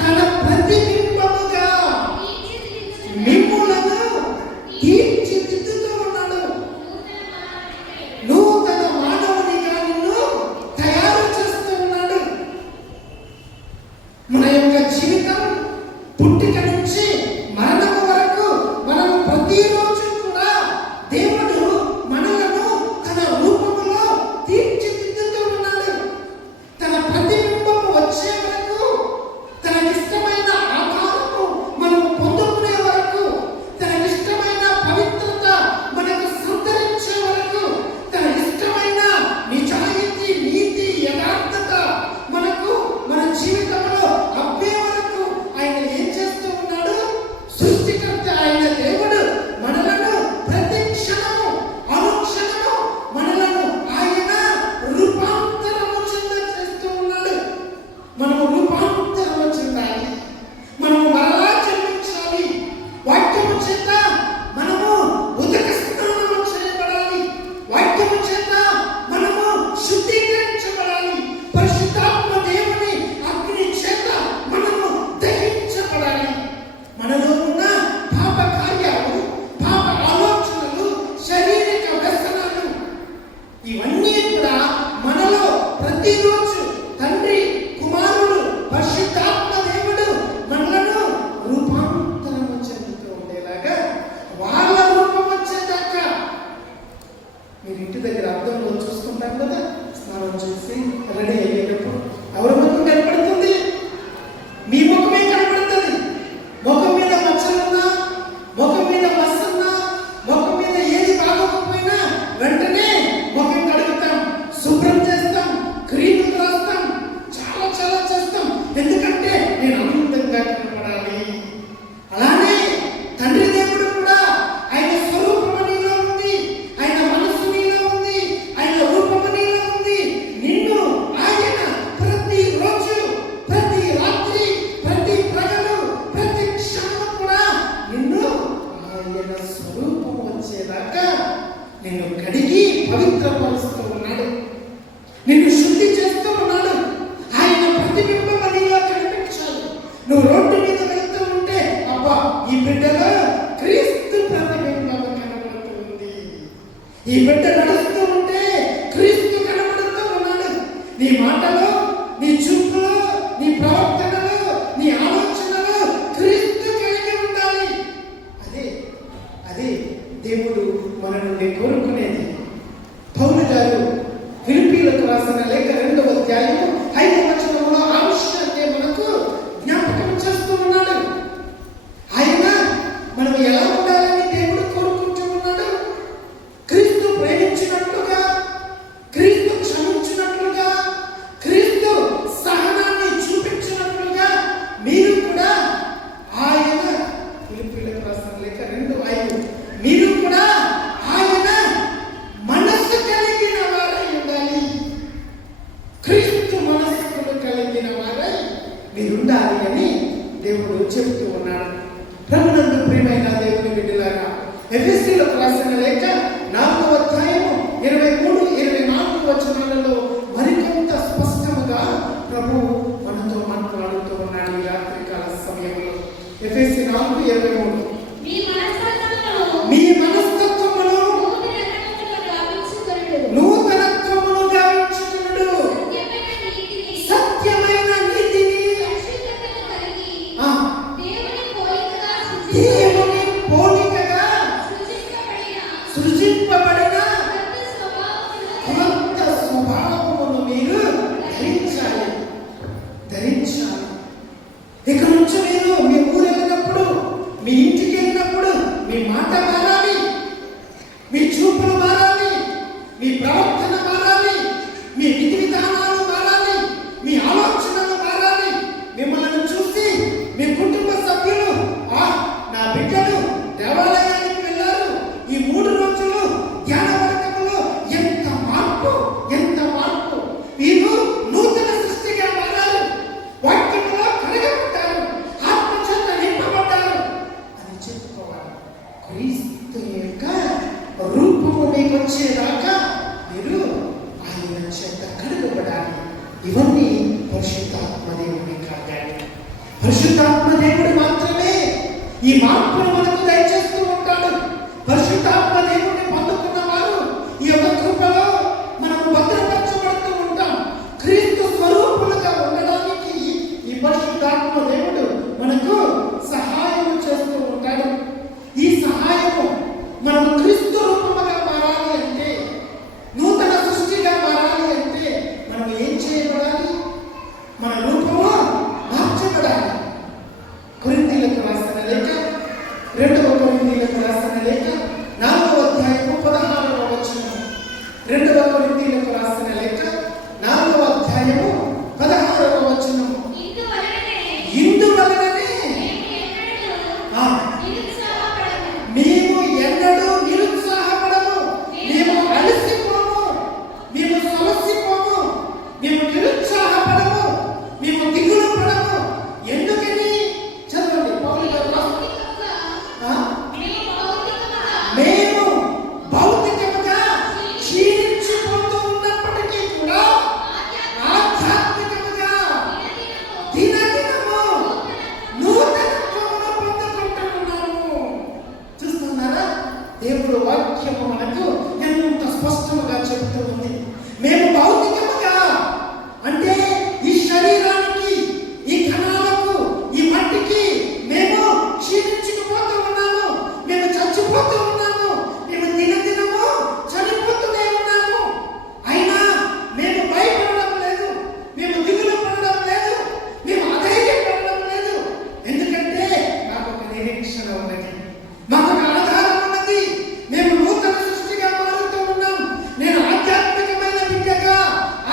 తన ప్రతిబింబముగా మిమ్ములను తీర్చిదిద్దుతూ ఉన్నాడు. నూతన మానవునిగా నిన్ను తయారు చేస్తూ ఉన్నాడు. మన యొక్క జీవితం పుట్టిక నుంచి మరణము వరకు మనం ప్రతిరోజు కూడా దేవుడు మనలను తన రూపములో తీర్చిదిద్దుతూ ఉన్నాడు. తన ప్రతిబింబము వచ్చే వరకు, తనకిష్టమైన ఆకారము మనం పొందుకునే వరకు, తనకిష్టమైన పవిత్రత మనకు సంతరించే వరకు, తనకిష్టమైన నిజాయితీ, నీతి, యథార్థత మనకు మన జీవితంలో అబ్బే వరకు ఆయన ఏం చేస్తూ ఉన్నాడు? సృష్టికర్త అయిన దేవుడు మనలను ప్రతి క్షణము, అనుక్షణము మనలను ఆయన రూపాంతరము చెంద చేస్తూ ఉన్నాడు. మనము రూపాంతరము చెందాలి. మనము మరలా జన్మించాలి. వాక్యము చేత మనము ఉదక స్నానము చేయబడాలి. వాక్యము చేత మనము శుద్ధీకరించబడాలి. పరిశుద్ధాత్మ దేవుని అగ్ని చేత మనము దహించబడాలి. మనలో ఉన్న పాప కార్యాలు, పాప ఆలోచనలు, శారీరక వ్యసనాలు ఇవన్నీ కూడా మనలో ప్రతిరోజు తండ్రి, కుమారుడు, పరిశుద్ధాత్మ దేవుడు మనలను రూపాంతరము చెందుతూ ఉండేలాగా, వాళ్ళ రూపం వచ్చేదాకా మీరు ఇంటి దగ్గర అర్థంలో చూసుకుంటారు కదా, స్నానం చేసి రెడీ అయ్యేటప్పుడు ఎవరి ముఖం కనపడుతుంది? మీ ముఖమే కనపడుతుంది. ముఖం మీద మచ్చలున్నా, ముఖం మీద మస్సున్నా, ముఖం మీద ఏది బాగోకపోయినా వెంటనే ముఖం కడుగుతాం, శుభ్రం చేస్తాం, క్రీమ్ రాస్తాం, చాలా చాలా చేస్తాం. ఎందుకంటే నేను అందంగా కనపడాలి. అలానే తండ్రి దేవుడు కూడా ఆయన స్వరూపము నీలో ఉంది, ఆయన మనస్సు నీలో ఉంది, ఆయన రూపము నీలో ఉంది. నిన్ను ఆయన ప్రతిరోజు, ప్రతి రాత్రి, ప్రతి ప్రజలు, ప్రతి క్షణం కూడా నిన్ను ఆయన స్వరూపం వచ్చేదాకా నిన్ను కడిగి పవిత్రపరుస్తూ ఉన్నాడు. నిన్ను శుద్ధి చేస్తూ ఉన్నాడు. ఆయన ప్రతిబింబం నీలో కనిపించాలి. నువ్వు రోడ్డు మీద వెళ్తూ ఉంటే అబ్బా, ఈ బిడ్డలో క్రీస్తు ప్రతిబింబం కనబడుతుంది. ఈ బిడ్డ నడుస్తూ ఉంటే క్రీస్తు కనబడుతూ ఉన్నాడు. నీ మాటలో, నీ చూపులో, నీ ప్రవర్తనలో, నీ ఆలోచనలో క్రీస్తు కలిగి ఉండాలి. అదే అదే దేవుడు మన నుండి కోరుకునేది. పౌలు గారు ఫిలిప్పీయులకు రాసిన లేఖ 2వ అధ్యాయము 5వ వచనంలో ఆ విషయాన్ని మనకు జ్ఞాపకం చేస్తూ ఉన్నాడు. ఆయన మనం ఎలా ఉండాలని దేవుడు కోరుకుంటూ ఉన్నాడు? క్రీస్తు ప్రేమించినట్లుగా, క్రీస్తు క్షమించినట్లుగా, క్రీస్తు సహనాన్ని చూపించినట్లుగా మీరు కూడా ఆయన, ఫిలిప్పీయులకు రాసిన లేఖ 2:5, మీరు కూడా ఆయన మనస్సు కలిగిన వారై ఉండాలి. క్రీస్తు మనస్సును కలిగిన వారై మీరు ఉండాలి అని దేవుడు చెబుతూ ఉన్నాడు. ప్రభునందు ప్రియమైన దేవుని బిడ్డలారా, ఎఫెసీయులకు రాసిన లేఖ 4వ అధ్యాయము 23-24 వచనాలలో మరికొంత స్పష్టముగా ప్రభు మనతో మాట్లాడుతూ ఉన్నాడు ఈ రాత్రికాల సమయంలో. ఎఫెసీ 4:23, మీ మనస్తత్వమును నూతనత్వమును గావించుకొనుడు, సత్యమైన నీతిని, దేవుని పోలికగా సృజించబడిన పరిశుద్ధాత్మ దేవుడు మాత్రమే ఈ మార్పును మనకు దయచేస్తూ ఉంటాడు. పరిశుద్ధాత్మ దేవుడిని పొందుకున్న వారు ఈ యొక్క కృపలో మనము భద్రపరచబడుతూ ఉంటాం. క్రీస్తు స్వరూపులుగా ఉండడానికి ఈ పరిశుద్ధాత్మ దేవుడు మనకు సహాయం చేస్తూ ఉంటాడు. ఈ సహాయము మనము క్రీస్తు రూపముగా మారాలి అంటే, నూతన సృష్టిగా మారాలి అంటే మనం ఏం చేయబడాలి? మన రూపము మార్చబడాలి. కొరింథీయులకు రాసిన లేఖ, 2 కొరింథీయులకు రాసిన లేఖ 4వ అధ్యాయము 16వ వచనం. 2 కొరింథీయులకు రాసిన లేఖ 4వ అధ్యాయము 16వ వచనం. ఇందువలననే మేము ఎన్నడూ నిరుత్సాహపడము, మేము అలసిపోము, మేము సొలసిపోము, మేము నిరుత్సాహపడము, మేము దిగులు పడము. ఎందుకని? చదవండి. పౌలు గారు మేము భౌతికముగా క్షీణించిపోతూ ఉన్నప్పటికీ కూడా ఆధ్యాత్మికముగా దినదినము నూతనత్వమును పొందుకుంటున్నాము. చూస్తున్నారా? దేవుడు వాక్యము మనకు ఎంత స్పష్టంగా చెబుతూ ఉంది. మేము భౌతికముగా అంటే ఈ శరీరానికి, ఈ కణాలకు, ఈ మట్టికి మేము క్షీణించుకుపోతూ ఉన్నాము, మేము చచ్చిపోతూ ఉన్నాము, మేము దినదినము చనిపోతూనే ఉన్నాము. అయినా మేము భయపడడం లేదు, మేము దిగులు పడడం లేదు, మేము అధైర్యపడడం లేదు. ఎందుకంటే మాకు ఒక నిరీక్షణ ఉన్నది, మాకు ఒక ఆధారం ఉన్నది. మేము నూతన సృష్టిగా మారుతూ ఉన్నాం. నేను ఆధ్యాత్మికమైన బిడ్డగా,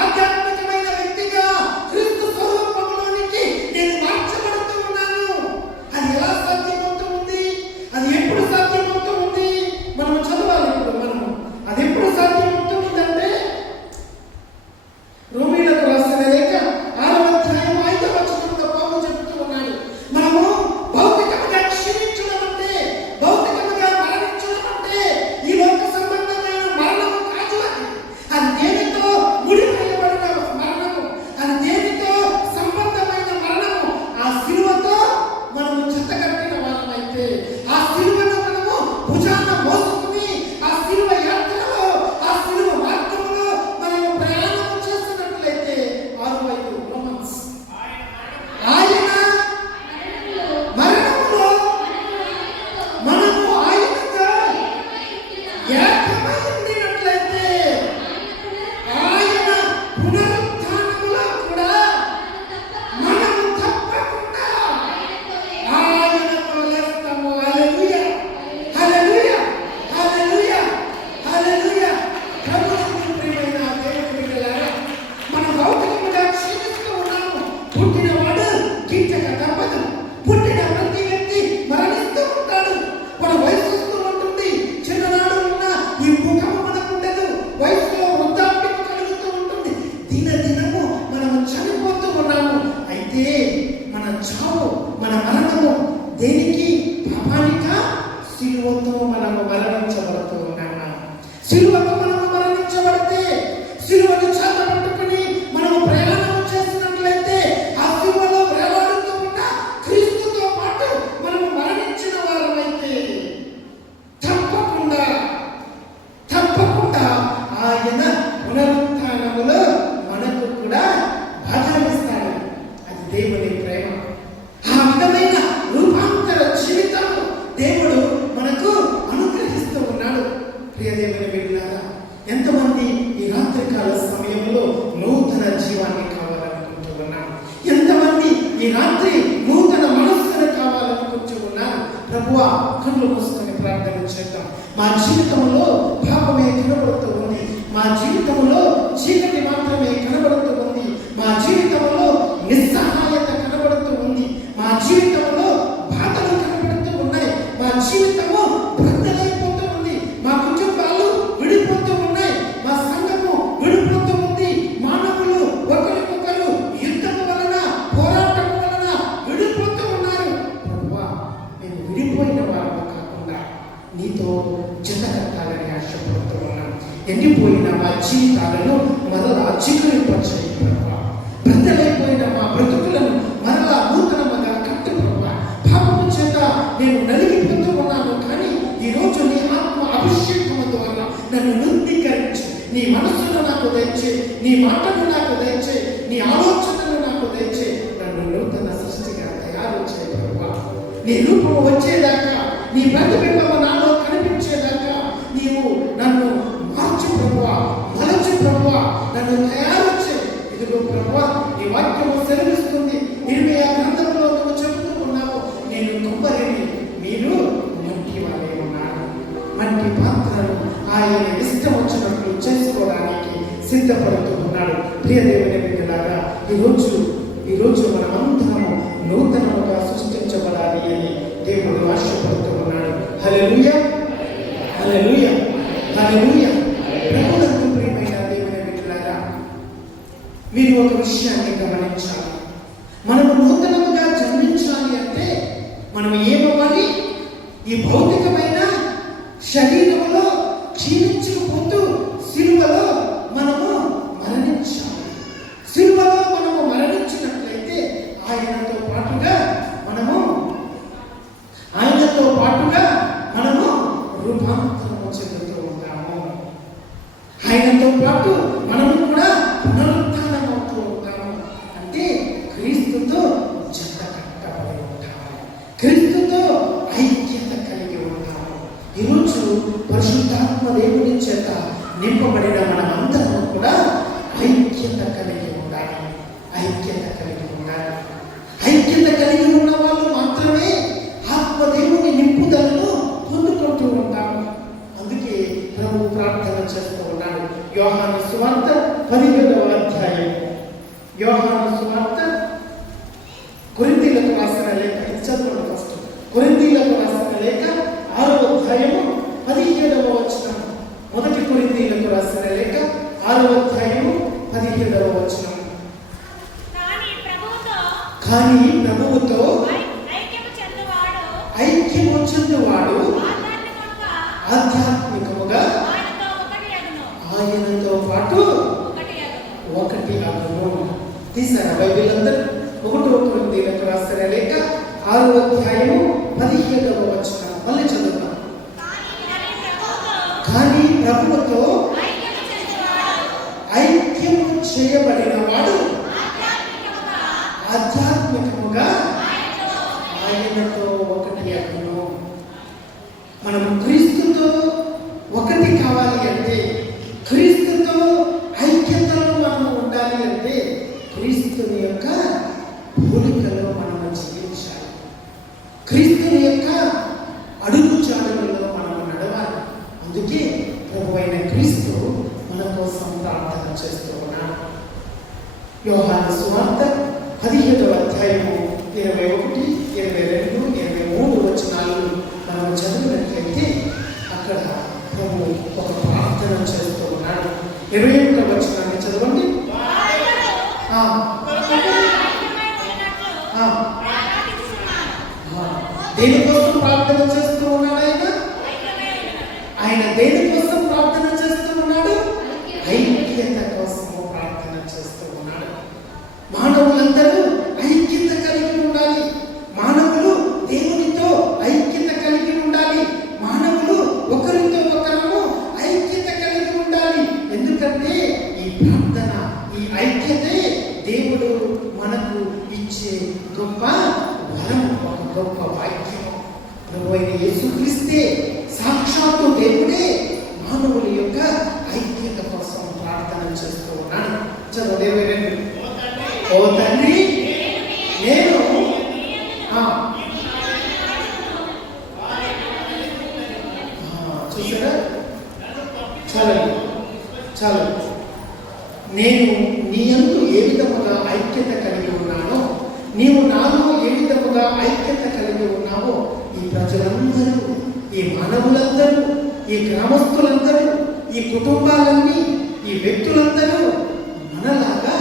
ఆధ్యాత్మికమైన వ్యక్తిగా క్రీస్తు స్వరూపంలోనికి నేను మార్చబడుతూ ఉన్నాను. అది ఎలా సాధ్యమవుతూ ఉంది? అది ఎప్పుడు సాధ్యమవుతూ ఉంది? మనం చదవాలి. ఇప్పుడు మనము అది ఎప్పుడు సాధ్యమవుతూ ఉందంటే, రోమీయులకు రాసిన లేఖ 6వ అధ్యాయం 5వ వచనంలో పౌలు చెబుతూ ఉన్నాడు, మనము భౌతికంగా క్షీణించడం అంటే, భౌతికంగా మరణించడం అంటే ఈ లోక సంబంధమైన మరణము కాదు. అది దేనితో ముడివేయబడిన మరణము, అది దేనితో సంబంధమైన మరణము. ఆ శిలువతో మనము జతకట్టిన వారమైతే, ఆ శిలువను మనము భుజాన మోసుకుని ఆ శిలువ యాత్రలో, ఆ శిలువ మార్గంలో మనము ప్రయాణం చేస్తున్నట్లయితే, 6వ రోమన్స్, ఆయన మరణములో మనము ఆయనతో ఏకమై ఉండినట్లయితే, ఆయన పునరుత్థానములో కూడా మనము తప్పకుండా ఆయనతో లేస్తాము. హల్లెలూయా, హల్లెలూయా, హల్లెలూయా, హల్లెలూయా. ప్రభువుకు ప్రియమైన దేవుని బిడ్డలారా, మనం భౌతికముగా క్షీణిస్తూ ఉన్నాము. పుట్టినవాడు గిట్టక తప్పదు. పుట్టిన ప్రతి వ్యక్తి మరణిస్తూ ఉంటాడు. మన వయసు వస్తూ ఉంటుంది. చిన్ననాడు ఉన్న ఈ ముఖము మనకు ఉండదు. వయసులో వృద్ధాప్యం కలుగుతూ ఉంటుంది. దినదినము మనము చనిపోతూ ఉన్నాము. అయితే మన చావు, మన మరణము దేనికి? పాపానిక? సిలువతో మనము మరణించబడుతూ ఉన్నాము. సిలువతో మనము మరణించబడితే, సిలువను చేతపట్టుకుని మనము ప్రయాణం చేసినట్లయితే, ఆ సిలువలో వేలాడుతూ ఉన్న క్రీస్తుతో పాటు మనము మరణించిన వారమైతే తప్పకుండా తప్పకుండా ఆయన పునరుత్థానములో మనకు కూడా భాగమిస్తాడు. అది దేవుని ప్రేమ. ఆ విధమైన రూపాంతర జీవితం దేవుడు మనకు అనుగ్రహిస్తూ ఉన్నాడు. ప్రియ దేవుని బిడ్డలారా, ఎంతమంది ఈ రాత్రికాల సమయంలో నూతన జీవాన్ని కావాలనుకుంటూ ఉన్నారు? ఎంతమంది ఈ రాత్రి నూతన మనస్సును కావాలనుకుంటూ ఉన్నారు? ప్రభువా, కళ్ళు మూసుకొని ప్రార్థన చేద్దాం. మా జీవితంలో పాపమే కనబడుతూ ఉంది, మా జీవితంలో చీకటి మాత్రమే కనబడుతూ ఉంది, మా జీవితంలో నిస్సహాయత కనబడుతూ ఉంది, మా జీవితంలో బాధలు కనబడుతూ ఉన్నాయి, మా జీవితము భ్రద్దలైపోతూ ఉంది, మా కుటుంబాలు విడిపోతూ ఉన్నాయి, మా సంఘము విడిపోతూ ఉంది. మానవులు ఒకరికొకరు యుద్ధం వలన, పోరాటం వలన విడిపోతూ ఉన్నారు. ప్రభువా, మేము విడిపోయిన వారు కాకుండా నీతో జత కట్టాలని ఆశపడుతూ ఉన్నాం. ఎండిపోయిన మా జీవితాలను మరలా చిగురింపచేయి ప్రభువా. బ్రతలైపోయిన మా బ్రతుకులను మరలా నూతనముగా నీ మాటను నాకు దయచే, నీ ఆలోచనను నాకు దయచే. నన్ను నూతన సృష్టిగా తయారు చేయ ప్రభువా. నీ రూపము వచ్చేదాకా, నీ ప్రతిబింబము నాలో కనిపించేదాకా నీవు నన్ను మార్చు ప్రభువా, మలచు ప్రభువా, నన్ను తయారు చేయి. ఇదిగో ప్రభువా, నీ వాక్యము సెలవిస్తుంది. 20 గ్రంథంలో నువ్వు చెబుతూ ఉన్నావు, నేను కొబ్బరిని, మీరు మట్టి వారే ఉన్నారు. మట్టి పాత్రను ఆయన ఇష్టం వచ్చినట్లు చేసుకోవడానికి సిద్ధపడుతూ ఉన్నాడు. ప్రియ దేవుని బిడ్డలారా, ఈరోజు మనమందరము నూతనముగా సృష్టించబడాలి అని దేవుడు ఆశపడుతూ ఉన్నాడు. హల్లెలూయా, హల్లెలూయా, హల్లెలూయా. ప్రభువునందు ప్రియమైన దేవుని బిడ్డలారా, మీరు ఒక విషయాన్ని గమనించాలి. మనము నూతనముగా జన్మించాలి అంటే మనం ఏమవ్వాలి? ఈ భౌతికమైన శరీరంలో క్షీణించుకుపోతూ సిలువలో మనము మరణించాలి. సిలువలో మనము మరణించినట్లయితే ఆయనతో పాటుగా మనము రూపాంతరము చెందుతూ ఉంటాము. ఆయనతో పాటు మనము కూడా పునరుత్థానం అవుతూ ఉంటాము. అంటే క్రీస్తుతో జత కట్టబడి ఉంటాము, క్రీస్తుతో ఐక్యత కలిగి ఉంటాము. ఈరోజు పరిశుద్ధాత్మ దేవుని చేత నింపబడిన మనమందరం కూడా ఐక్యత కలిగి ఉండాలి. ఐక్యత కలిగి ఉండాలి. ఐక్యత కలిగి ఉన్న వాళ్ళు మాత్రమే ఆత్మదేవుని నింపుదలను పొందుకుంటూ ఉంటాము. అందుకే ప్రభు ప్రార్థన చేస్తూ ఉన్నాడు. యోహాను సువార్త 15వ అధ్యాయం, యోహాను సువార్త కొరింథీయులకు రాసిన లేఖ, ఇది చదవండి ఫస్ట్. కొరింథీయులకు రాసిన లేఖ 6వ అధ్యాయము 17వ వచనం. మొదటి కొరింథీయులకు రాసిన లేఖ 6వ అధ్యాయము 17వ వచనం. కానీ ప్రభువుతో ఐక్యము చెందువాడు ఆధ్యాత్మికముగా ఆయనతో పాటు ఒకటి అగును. తీసారా బైబిల్ అందరూ? 1వ కొరింథీయులకు రాసిన లేఖ 6వ అధ్యాయము 17వ వచనం. మళ్ళీ చదువుతాం. కానీ ప్రభువుతో ఐక్యము చేయబడిన వాడు ఆధ్యాత్మికముగా ఆయనతో ఒకటి అగును. మనము క్రీస్తుతో ఒకటి కావాలి అంటే, క్రీస్తుతో ఐక్యతలో మనము ఉండాలి అంటే, క్రీస్తుని యొక్క పోలికలో మనము జీవించాలి. క్రీస్తుని యొక్క అడుగు జాడలలో మనము నడవాలి. అందుకే ప్రభువైన క్రీస్తు మన కోసం ప్రార్థన చేస్తూ ఉన్నాడు. యోహాను సువార్త 15వ అధ్యాయము 21, 22, 23 వచనాలు మనం చదివినట్లయితే అక్కడ ప్రభు ఒక ప్రార్థన చేస్తూ ఉన్నాడు. 21వ వచనాన్ని చదవండి. దేనికోసం ప్రార్థన చేస్తూ ఉన్నాడు ఆయన దేనికోసం ప్రార్థన చేస్తూ ఉన్నాడు? ఐక్యత కోసము ప్రార్థన చేస్తూ ఉన్నాడు. మానవులందరూ ఐక్యత కలిగి ఉండాలి. మానవులు దేవునితో ఐక్యత కలిగి ఉండాలి. మానవులు ఒకరితో ఒకరు ఐక్యత కలిగి ఉండాలి. ఎందుకంటే ఈ ప్రార్థన, ఈ ఐక్యతే దేవుడు మనకు ఇచ్చే గొప్ప వరం, ఒక గొప్ప వాక్యం. ప్రభువైన యేసుక్రీస్తే సాక్షాత్తు దేవుడే మానవుల యొక్క ఐక్యత కోసం ప్రార్థన చేస్తూ ఉన్నాడు. చదువు. ఓ తండ్రి, నేను చూసారా? చాలు. నేను నీ యందు ఏ విధముగా ఐక్యత కలిగి ఉన్నానో, నీవు నాలో ఏ విధముగా ఐక్యత కలిగి ఉన్నావో, ఈ ప్రజలందరూ, ఈ మానవులందరూ, ఈ గ్రామస్తులందరూ, ఈ కుటుంబాలన్నీ, ఈ వ్యక్తులందరూ మనలాగా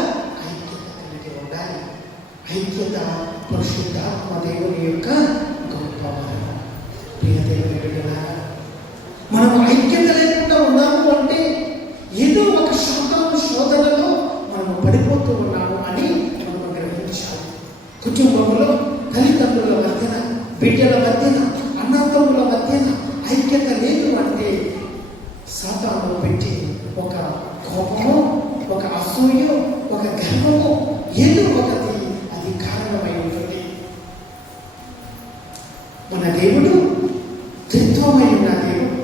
ఐక్యత కలిగి ఉండాలి. ఐక్యత పరిశుద్ధాత్మ దేవుని యొక్క గొప్ప వరం. ప్రియ దేవుని బిడ్డలారా, మనం ఐక్యత లేకుండా ఉన్నాము అంటే ఏదో ఒక శోధనలో మనము పడిపోతూ ఉన్నాము అని మనము గ్రహించాలి. కుటుంబంలో తల్లిదండ్రుల మధ్యన, బిడ్డల మధ్యన, అన్నదమ్ముల మధ్యన ఐక్యత లేదు అంటే సాతాను పెట్టి ఒక కోపము, ఒక అసూయ, ఒక గర్వము, ఏదో ఒకటి అది కారణమై ఉంటుంది. మన దేవుడు త్రిత్వమై ఉన్న దేవుడు,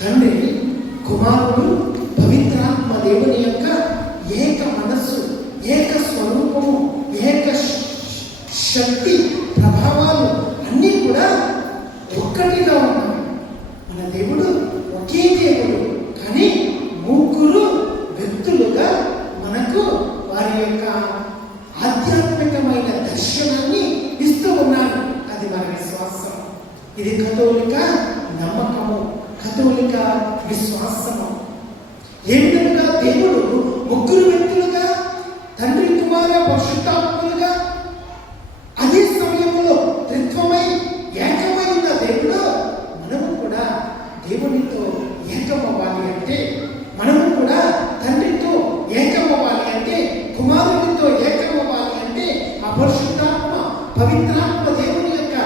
తండ్రి, కుమారుడు, పవిత్రాత్మ దేవుని యొక్క ఏక మనస్సు, ఏక స్వరూపము, ఏక శక్తి, ప్రభావాలు అన్నీ కూడా ఒక్కటిగా ఉన్నాయి. మన దేవుడు ఒకే దేవుడు, కానీ ముగ్గురు వ్యక్తులుగా మనకు వారి యొక్క ఆధ్యాత్మికమైన దర్శనాన్ని ఇస్తూ ఉన్నారు. అది మన విశ్వాసం. ఇది కథోలిక నమ్మకము, కథోలిక విశ్వాసము. ఏ విధంగా దేవుడు ముగ్గురు వ్యక్తులుగా, తండ్రి, కుమార, పరిశుద్ధాత్మలుగా, అదే సమయంలో త్రిత్వమై ఏకమై ఉన్న దేవుడు, మనము కూడా దేవునితో ఏకమవ్వాలి అంటే, మనము కూడా తండ్రితో ఏకమవ్వాలి అంటే, కుమారునితో ఏకమవ్వాలి అంటే, ఆ పరిశుద్ధాత్మ, పవిత్రాత్మ దేవుని యొక్క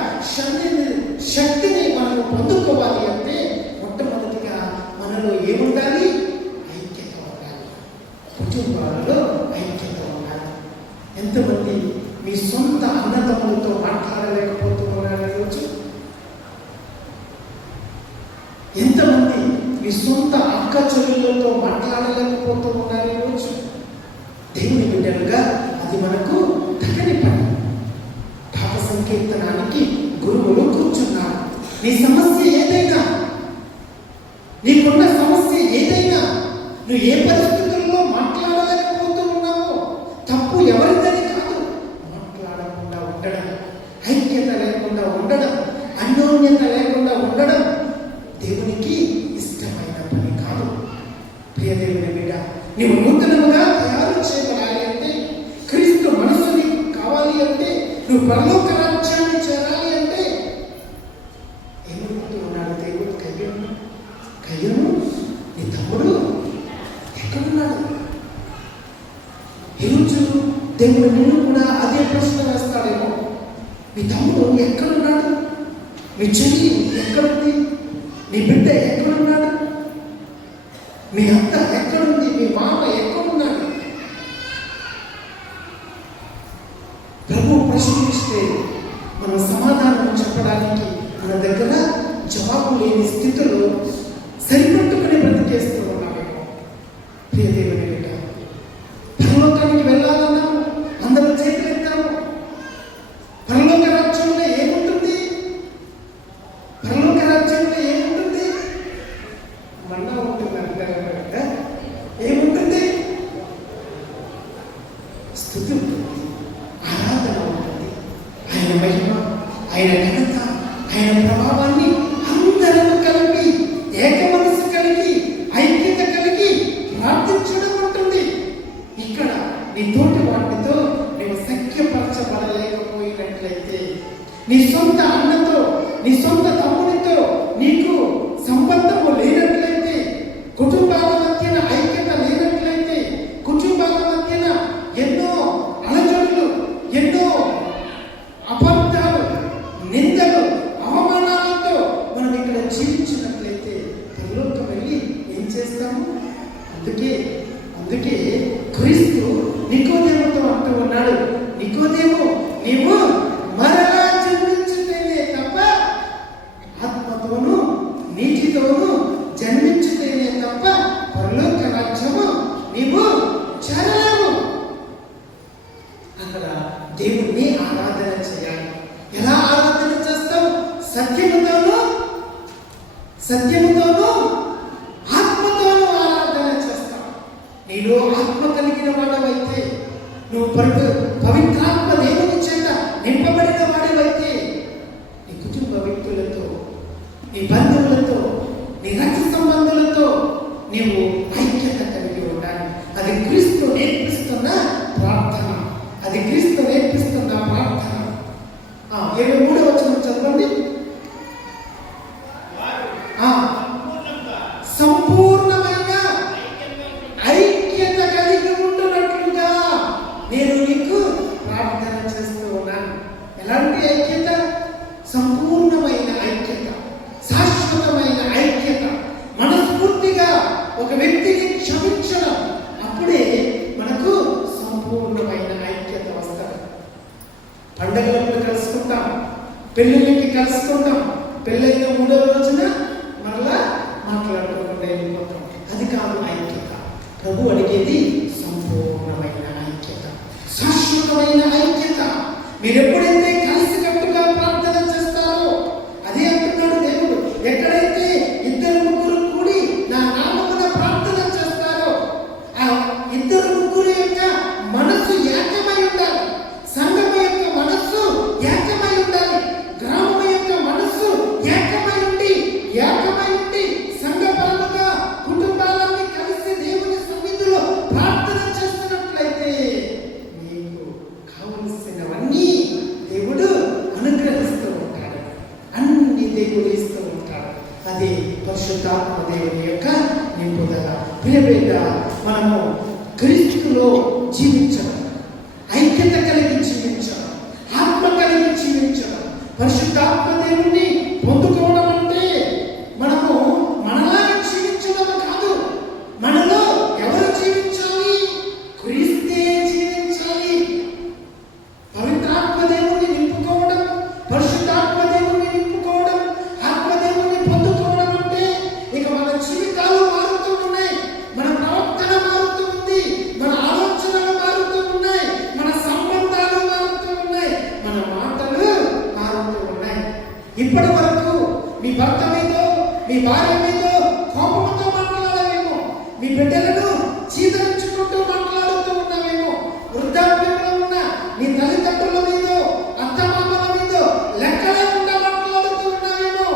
శక్తిని మనము పొందుకోవాలి అంటే, మొట్టమొదటిగా మనలో ఏముండాలి? ఐక్యత ఉండాలి. కుటుంబాలలో ఐక్యత ఉండాలి. ఎంతమంది మీ సొంత అన్నదమ్ములతో మాట్లాడలేకపోతూ ఉన్నారు ఈరోజు? ఎంతమంది మీ సొంత అక్క చెల్లెళ్ళతో మాట్లాడలేకపోతూ ఉన్నారు ఈరోజు? దేవుని బిడ్డలుగా అది మనకు తగని పని. పాప సంకీర్తనానికి గురువులు కూర్చున్నారు. నీ సమస్య ఏదైనా, నీకున్న సమస్య ఏదైనా, నువ్వు ఏ పరిస్థితుల్లో మాట్లాడలేకపోతూ ఉన్నావో, తప్పు ఎవరిదని కాదు, మాట్లాడకుండా ఉండడం, ఐక్యత లేకుండా ఉండడం, అన్యోన్యత లేకుండా ఉండడం దేవునికి ఇష్టమైన పని కాదు. ప్రియ దేవుని బిడ్డ, నీవు నూతనముగా తయారు చేయబడాలి అంటే, క్రీస్తు మనసుని కావాలి అంటే, నువ్వు పరలోక రాజ్యాన్ని చేరాలి అంటే ఏమనుకుంటూ ఉన్నాడు దేవుడు? కయ్యను నీ తమ్ముడు ఎక్కడున్నాడు? ఈరోజు దేవుడు నిన్ను కూడా అదే ప్రశ్న వేస్తాడేమో. మీ తమ్ముడు ఎక్కడున్నాడు? మీ చెల్లి ఎక్కడుంది? నీ బిడ్డ ఎక్కడున్నాడు? మీ అత్త ఎక్కడుంది? మీ మామ ఎక్కడున్నాడు? ప్రభు ప్రశ్నిస్తే మనం సమాధానం చెప్పడానికి మన దగ్గర జవాబు లేని స్థితిలో సరిపెట్టుకుని బ్రతికేస్తూ ఉన్నామేమో. ప్రియ దేవుని బిడ్డ, పరలోకానికి వెళ్ళాలన్నాము, అందరూ చేతులెత్తాము. పరలోక రాజ్యంలో ఏముంటుంది? పరలోక రాజ్యంలో ఏముంటుంది? మన్నా ఉంటుంది అంటారు. ఏముంటుంది? స్తుతి ఉంటుంది, ఆరాధన ఉంటుంది. ఆయన మహిమ, ఆయన ఘనత, ఆయన ప్రభావాన్ని అందరం కలిపి, ఏక మనసు కలిగి, ఐక్యత కలిగి ప్రార్థించడం ఉంటుంది. ఇక్కడ నీ తోటి వాటితో నీవు సఖ్యపరచబడలేకపోయినట్లయితే, నీ సొంత అన్నతో, నీ సొంత తమ్ముడితో నీకు సంబంధము లేనట్లయితే, కుటుంబాల మధ్యన ఐక్యత లేనట్లయితే, కుటుంబాల మధ్యన ఎన్నో అలజడులు, ఎన్నో అబద్ధాలు, నిందలు, అవమానాలతో మనం ఇక్కడ జీవించినట్లయితే పరలోకం వెళ్ళి ఏం చేస్తాము? అందుకే క్రీస్తు నికోదేముతో అంటూ ఉన్నాడు, నికోదేము, నీవు మరలా జన్మించితేనే తప్ప, ఆత్మతోనూ నీటితోనూ జన్మించితేనే తప్ప పరలోక రాజ్యము నీవు చేరలేవు. అక్కడ దేవుణ్ణి ఆరాధన చేయాలి. ఎలా ఆరాధన చేస్తావు? సత్యముతోనూ ఆత్మతోనూ ఆరాధన చేస్తావు. నీలో ఆత్మ కలిగిన వాడవైతే, నువ్వు పవిత్రాత్మ దేవుని చేత నింపబడిన వాడివైతే, నీ కుటుంబ వ్యక్తులతో, నీ బంధువులతో, నీ రక్త సంబంధులతో నీవు ఐక్యత కలిగి ఉండాలి. అది క్రీస్తు నేర్పిస్తున్న ప్రార్థన. అది క్రీస్తు నేర్పిస్తున్న ప్రార్థన. 23వ వచనం చదవండి. సంపూర్ణమైన ఐక్యత కలిగి ఉంటున్నట్లుగా నేను నీకు పండగలప్పుడు కలుసుకుంటాం, పెళ్ళిళ్ళకి కలుసుకుంటాం, పెళ్ళైన 3వ రోజున మరలా మాట్లాడుకోకుండా వెళ్ళిపోతాం. అది కాదు ఐక్యత. ప్రభు అడిగేది సంపూర్ణమైన ఐక్యత, శాశ్వతమైన ఐక్యత. మీరు ఎప్పుడైతే కలిసికట్టుగా ప్రార్థన చేస్తారో, అదే అంటున్నాడు దేవుడు, ఎక్కడైతే 2-3 కూడి నా నామమున ప్రార్థన చేస్తారో ఆ 2-3 యొక్క మనసు ఏకమై ఉండాలి. సంఘము యొక్క మనస్సు ఏకమై ఉండాలి. గ్రామం యొక్క మనస్సు ఏకమై ఉండి సంఘపరముగా కుటుంబాలన్నీ కలిసి దేవుని సన్నిధిలో ప్రార్థన చేస్తున్నట్లయితే నీకు కావలసినవన్నీ దేవుడు అనుగ్రహిస్తూ ఉంటాడు, అన్ని దేవుడు ఇస్తూ ఉంటాడు. అది పరిశుద్ధాత్మ దేవుని యొక్క నింపుదల. ప్రియబిడ్డ, మనము క్రీస్తులో జీవించడం, ఐక్యత కలిగి జీవించడం, ఆత్మ కలిగి జీవించడం, పరిశుద్ధాత్మ దేవుని పొందుకోవడం అంటే మనము మనలాగా జీవించడం కాదు. మనలో ఎవరు జీవించాలి? క్రీస్తే జీవించాలి. పవిత్రాత్మ దేవుని నింపుకోవడం, పరిశుద్ధాత్మ దేవుని నింపుకోవడం, ఆత్మదేవుని పొందుకోవడం అంటే ఇక మన జీవితాలు మారుతూ ఉన్నాయి, మన ప్రవర్తన మారుతూ ఉంది, మన ఆలోచనలు మారుతూ ఉన్నాయి, మన సంబంధాలు మారుతూ ఉన్నాయి, మన మాటలు మారుతూ ఉన్నాయి. ఇప్పటి వరకు మీ భర్త మీదో, మీ భార్య మీదో కోపంతో మాట్లాడవేమో, మీ బిడ్డలను చీదరించుకుంటూ మాట్లాడుతూ ఉన్నావేమో, వృద్ధాప్యంలో ఉన్న నీ తల్లిదండ్రుల మీదో, అత్తమామల మీదో లెక్క లేకుండా మాట్లాడుతూ ఉన్నావేమో.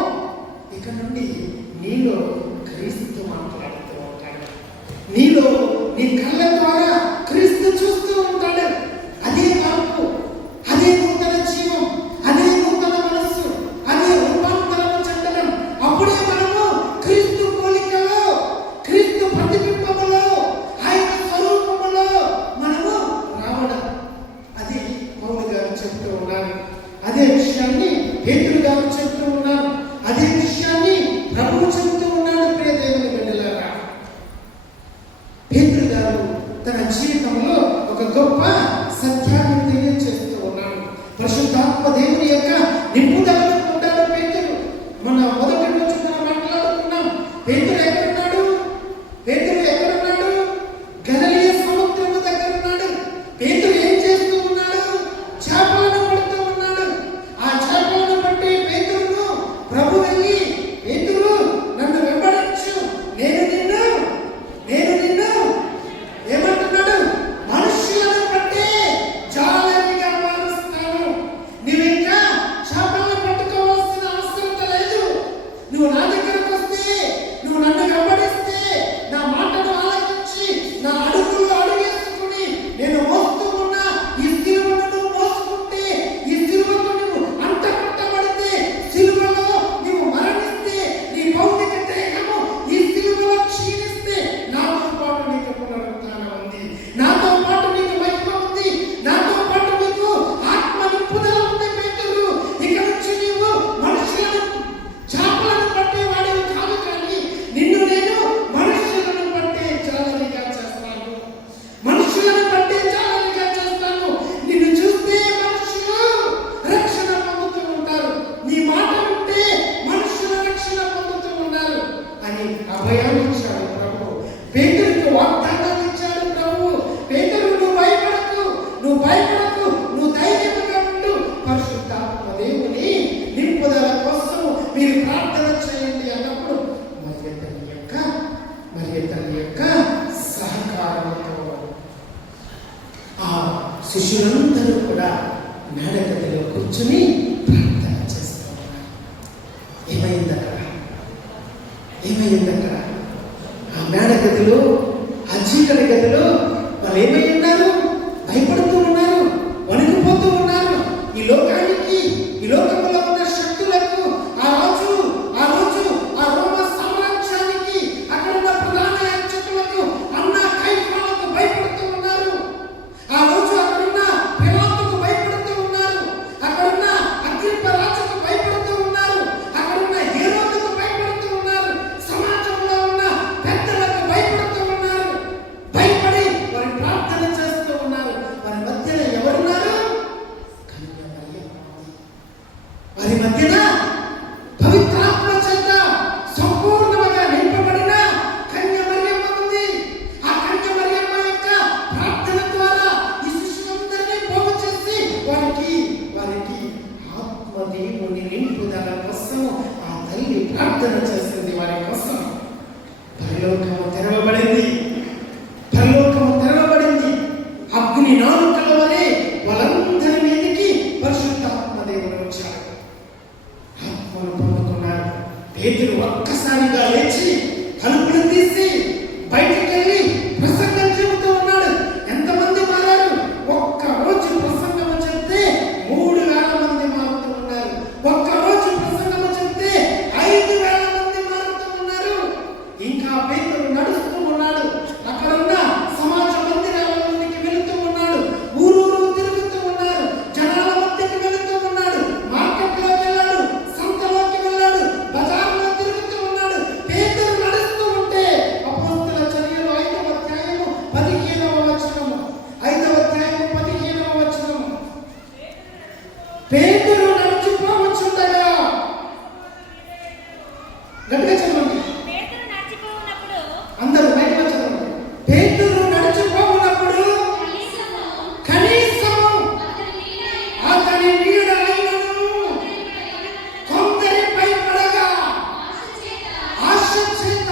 ఇక నుండి నీలో క్రీస్తు మాట్లాడుతూ ఉంటాడు. నీలో నీ కళ్ళ ద్వారా క్రీస్తు చూస్తూ ఉంటాడు. అదే మార్పు, అదే నూతన జీవం, అదే నూతన మనస్సు, అదే రూపాంతరము చెందడం. అప్పుడే మనము క్రీస్తు పోలికలో, క్రీస్తు ప్రతిబింబములో, ఆయన స్వరూపములో మనము రావడం. అది పౌలు గారు చెప్తూ ఉన్నారు. అదే విషయాన్ని పేతురు గారు చెప్తూ ఉన్నారు. అదే విషయాన్ని ప్రభువు చెప్తూ ఉన్నాడు. ప్రియ దేవుని బిడ్డలారా, పేతురు గారు తన జీవితంలో ఒక గొప్ప సత్యాన్ని తెలియజేస్తూ ఉన్నాడు. పరిశుద్ధాత్మ దేవుని యొక్క నింపుదలను పొందాడు పేతురు. మన మొదటి రోజు మనం మాట్లాడుకున్నాం. పేతురు ఎక్కడున్నాడు? పేతురు ఎక్కడున్నాడు? గలిలయ సముద్రము దగ్గర ఉన్నాడు. పేతురు ఏం చేస్తూ ఉన్నాడు? చేపలను పడుతూ ఉన్నాడు. ఆ చేపలను పట్టి పేతురును ప్రభు వెళ్ళి, పేతురు నన్ను వెంబడించు, నేను నిన్ను ఏమంటున్నాడు? మనుష్యులను పట్టే జాలరిగా మారుస్తాను. నువ్వు ఇంకా చేపలను పట్టుకోవాల్సిన అవసరం లేదు. నువ్వు నా దగ్గరకు వస్తే, నువ్వు నన్ను వెంబడిస్తే, నా మాటను ఆలకించి నా అడుగులు అడుగేసుకుని నేను మోస్తూ ఉన్నా ఈ సిలువను నువ్వు మోసుకుంటే, ఈ సిలువకు నువ్వు అంటకట్టబడితే, సిలువలో నువ్వు మరణిస్తే, నీ భౌతిక దేహము ఈ సిలువలో క్షీణిస్తే, నాతో పాటు నీకు పునరుత్థానం ఉంది, నాతో పాటు నీకు మహిమ ఉంది, నాతో పాటు నీకు ఆత్మ నింపుదల ఉంది. పేతురు, ఇక నుంచి నీవు మనుషులను చేపలను పట్టేవాడివి కాదు, కానీ నిన్ను నేను మనుషులను పట్టే జాలరిగా చేస్తాను. మనుషులను పట్టే జాలరిగా చేస్తాను. నిన్ను చూస్తే మనుషులు రక్షణ పొందుతూ ఉంటారు. నీ మాట ఉంటే మనుషుల రక్షణ పొందుతూ ఉన్నారు అని అభయాన్ని ఇచ్చాడు ప్రభు. పేతురుకు వాగ్దానాన్ని ఇచ్చాడు ప్రభు. పేతురు, నువ్వు భయపడకు, నువ్వు ధైర్యంగా ఉండు. పరిశుద్ధాత్మ దేవుని నింపుదల కోసం మీరు ప్రార్థన చేయండి అన్నప్పుడు మరి తన యొక్క సహకారంతో ఆ శిష్యులందరూ కూడా మేడగదిలో కూర్చుని ప్రార్థన చేస్తూ ఉన్నారు. ఏమైంది అక్కడ? ఆ మేడగదిలో, ఆ చీకటి గదిలో వాళ్ళు ఏమై ఉన్నారు? భయపడుతూ ఉన్నారు, వణికిపోతూ ఉన్నారు. ఈ లోకంలో ఉన్న శక్తులకు, ఆ రోజు ఆ రోమ సామ్రాజ్యానికి, అక్కడ ఉన్న ప్రధాన యాజకులకు, అన్న కైఫాలకు భయపడుతూ ఉన్నారు. ఆ రోజు అక్కడున్న పిలాతుకు భయపడుతూ ఉన్నారు. అక్కడున్న అగ్రిప్ప వారికి ఆత్మదేవుని నింపుదల కోసం ఆ తల్లి ప్రార్థన చేసింది. వారి కోసం పరలోకము తెరవబడింది. అగ్ని నాలుకల వలె వాళ్ళందరి మీదకి పరిశుద్ధాత్మ దేవుడు వచ్చాడు. ఆత్మను పొందుకున్నాడు. పేతురు ఒక్కసారిగా లేచి తలుపులు తీసి బయటికి వెళ్ళి ప్రసంగం చెబుతూ ఉన్నాడు. ఎంతమంది మారారు? ఒక్క రోజు ప్రసంగం చెప్తే 3,000 మంది మారుతూ ఉన్నారు. ఒక్క రోజు ప్రసంగం చెప్తే 5,000 మంది మారుతూ ఉన్నారు. ఇంకా పేతురు నడుస్తూ ఉన్నాడు. అక్కడున్న సమాజ మందిరాలలోనికి వెళుతూ ఉన్నాడు. ఊరూరు తిరుగుతూ ఉన్నారు. జనాల మధ్యకి వెళుతూ ఉన్నాడు. మార్కెట్లోకి వెళ్ళాడు. సంతలోకి వెళ్ళాడు. బజార్లో తిరుగుతూ ఉన్నాడు. పేతురు నడుస్తూ ఉంటే అపోస్తలుల చర్యలు 5వ అధ్యాయము 15వ వచనము. 5వ అధ్యాయము 15వ వచనము. పేతురు నడిచిపోవచ్చుండగా, గట్టిగా చెప్పండి అందరూ, బయటకు చదవండి. పేతురు నడిచిపోవునప్పుడు కనీసము అతని నీడ అయినను కొందరిపై పడగా ఆశ చేత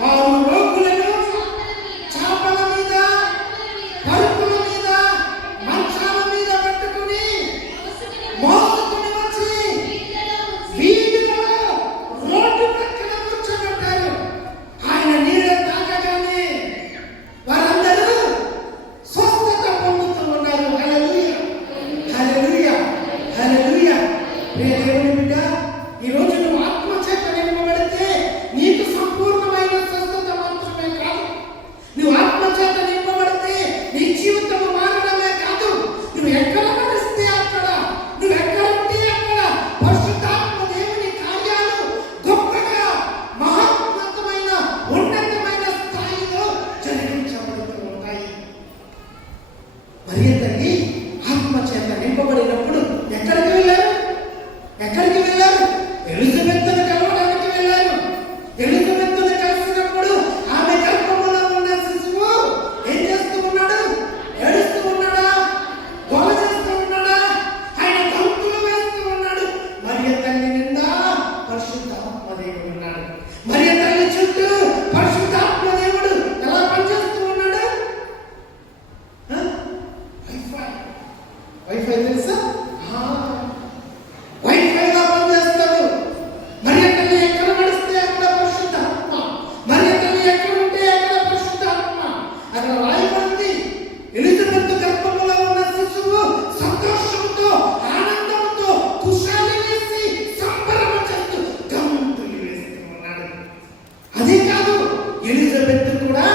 వారు రోగులను చాపల మీద, పరుపుల మీద, మంచాల మీద పట్టుకుని మోసుకుని వచ్చి వీధిలో రోడ్డు ప్రక్కన కూర్చోబెట్టారు. ఆయన నీడ తాకగానే వారందరూ స్వస్థత పొందుతూ ఉన్నారు. హల్లెలూయా, హల్లెలూయా, హల్లెలూయా. ప్రియ దేవుని బిడ్డ, ఈ రోజు నువ్వు ఆత్మ చేత నింపబడితే నీకు సంపూర్ణమైన స్వస్థత మాత్రమే కాదు, నువ్వు ఆత్మ చేత నింపబడితే నీ జీవితం మారడమే కాదు, నువ్వు ఎక్కడ నడిస్తే అక్కడ, నువ్వు ఎక్కడ ఉంటే అక్కడ పరిశుద్ధాత్మ దేవుని కార్యాలు గొప్పగా మహోన్నతమైన ఉన్నతమైన స్థాయిలో జరిగించబడుతూ ఉంటాయి. మరియ తల్లి ఆత్మ చేత నింపబడినప్పుడు ఎక్కడికి వెళ్ళారు? ఎలిజబెత్తును కలవడానికి వెళ్ళారు. ఎలిజబెత్తును కలిసినప్పుడు ఆమె గర్భములో ఉన్న శిశువు ఏం చేస్తూ ఉన్నాడు? ఏడుస్తూ ఉన్నాడా? గోల చేస్తూ ఉన్నాడా? ఆయన గంతులు వేస్తూ ఉన్నాడు. మరియ తల్లి నిండా పరిశుద్ధాత్మ దేవుడు ఉన్నాడు. మరియ తల్లి చుట్టూ పరిశుద్ధాత్మ దేవుడు ఎలా పనిచేస్తూ ఉన్నాడు? వైఫై తెలుసా? వైఫైగా పనిచేస్తాడు. మరియ తల్లి ఎక్కడ నడిస్తే అక్కడ పరిశుద్ధాత్మ, మరియ తల్లి ఎక్కడ ఉంటే అక్కడ పరిశుద్ధాత్మ. అక్కడ రాయబడింది, ఎలిజబెత్ గర్భములో ఉన్న శిశువు సంతోషంతో, ఆనందంతో కుశాలి వేసి సంబరము చేస్తూ గంతులు వేస్తూ ఉన్నాడు. అదే కాదు, ఎలిజబెత్ కూడా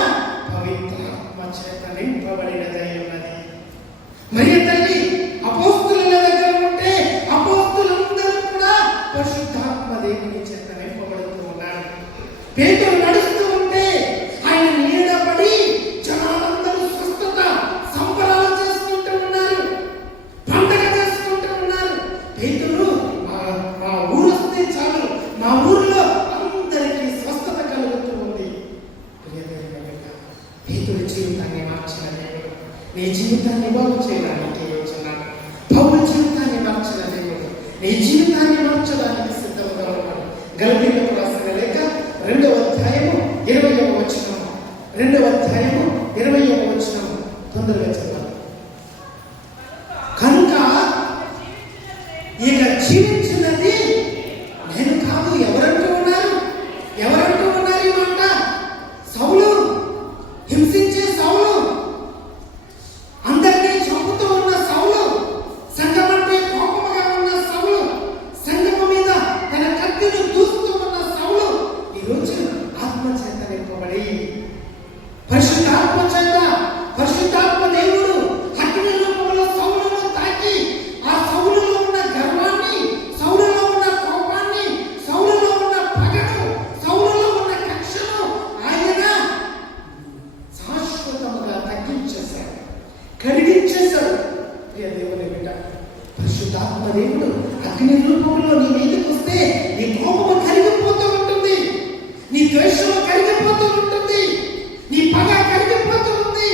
పవిత్రాత్మ చేత నింపబడినదై ఉన్నది. మరియ తల్లి అపోస్తలుల దగ్గర ఉంటే అపోస్తలులందరూ కూడా పరిశుద్ధాత్మ దేవుని చేత నింపబడుతూ ఉన్నారు. పేతురు నడుస్తూ ఉంటే ఆయన నీడబడి జనాలందరూ స్వస్థత సంబరాలు చేసుకుంటూ ఉన్నారు, పండగ చేసుకుంటూ ఉన్నారు. పేతురు మా ఊరు వస్తే చాలు, మా ఊరిలో అందరికీ స్వస్థత కలుగుతూ ఉంది. పేతురు జీవితాన్ని మార్చిన దేవుడు నీ జీవితాన్ని బాగు చేయడానికి వచ్చున్నాడు. పౌలు జీవితాన్ని మార్చిన దేవుడు నీ జీవితాన్ని మార్చడానికి సిద్ధంగా ఉన్నాడు. గలతీయులకు రాసిన లేఖ 2వ అధ్యాయము 20వ వచనము. 2వ అధ్యాయము 20వ వచనము తొందరగా చదవాలి. కనుక ఇక జీవించినది నేను కాదు. ఎవరంటూ ఉన్నారు ఈ మాట? సౌలు, హింసించే సౌలు, అందరినీ చంపుతూ ఉన్న సౌలు, సంఘమంటే కోపముగా ఉన్న సౌలు, సంఘము మీద తన కత్తిని దూస్తూ ఉన్న సౌలు ఈరోజు ఆత్మ చేత నింపబడి పరిశుద్ధాత్మ దేవుడు అగ్ని రూపంలో సౌలును తాకి ఆ సౌలులో ఉన్న గర్వాన్ని, సౌలులో ఉన్న కోపాన్ని, సౌలులో ఉన్న పగను, సౌలులో ఉన్న కక్షను ఆయన శాశ్వతముగా తగ్గించేశాడు, కరిగించేశాడు. ప్రియ దేవుని బిడ్డ, పరిశుద్ధాత్మ దేవుడు అగ్ని రూపంలో నీ మీదకి వస్తే నీ కోపము కరిగిపోతూ ఉంటుంది, నీ ద్వేషము కరిగిపోతూ ఉంటుంది, నీ పగ కరిగిపోతూ ఉంది,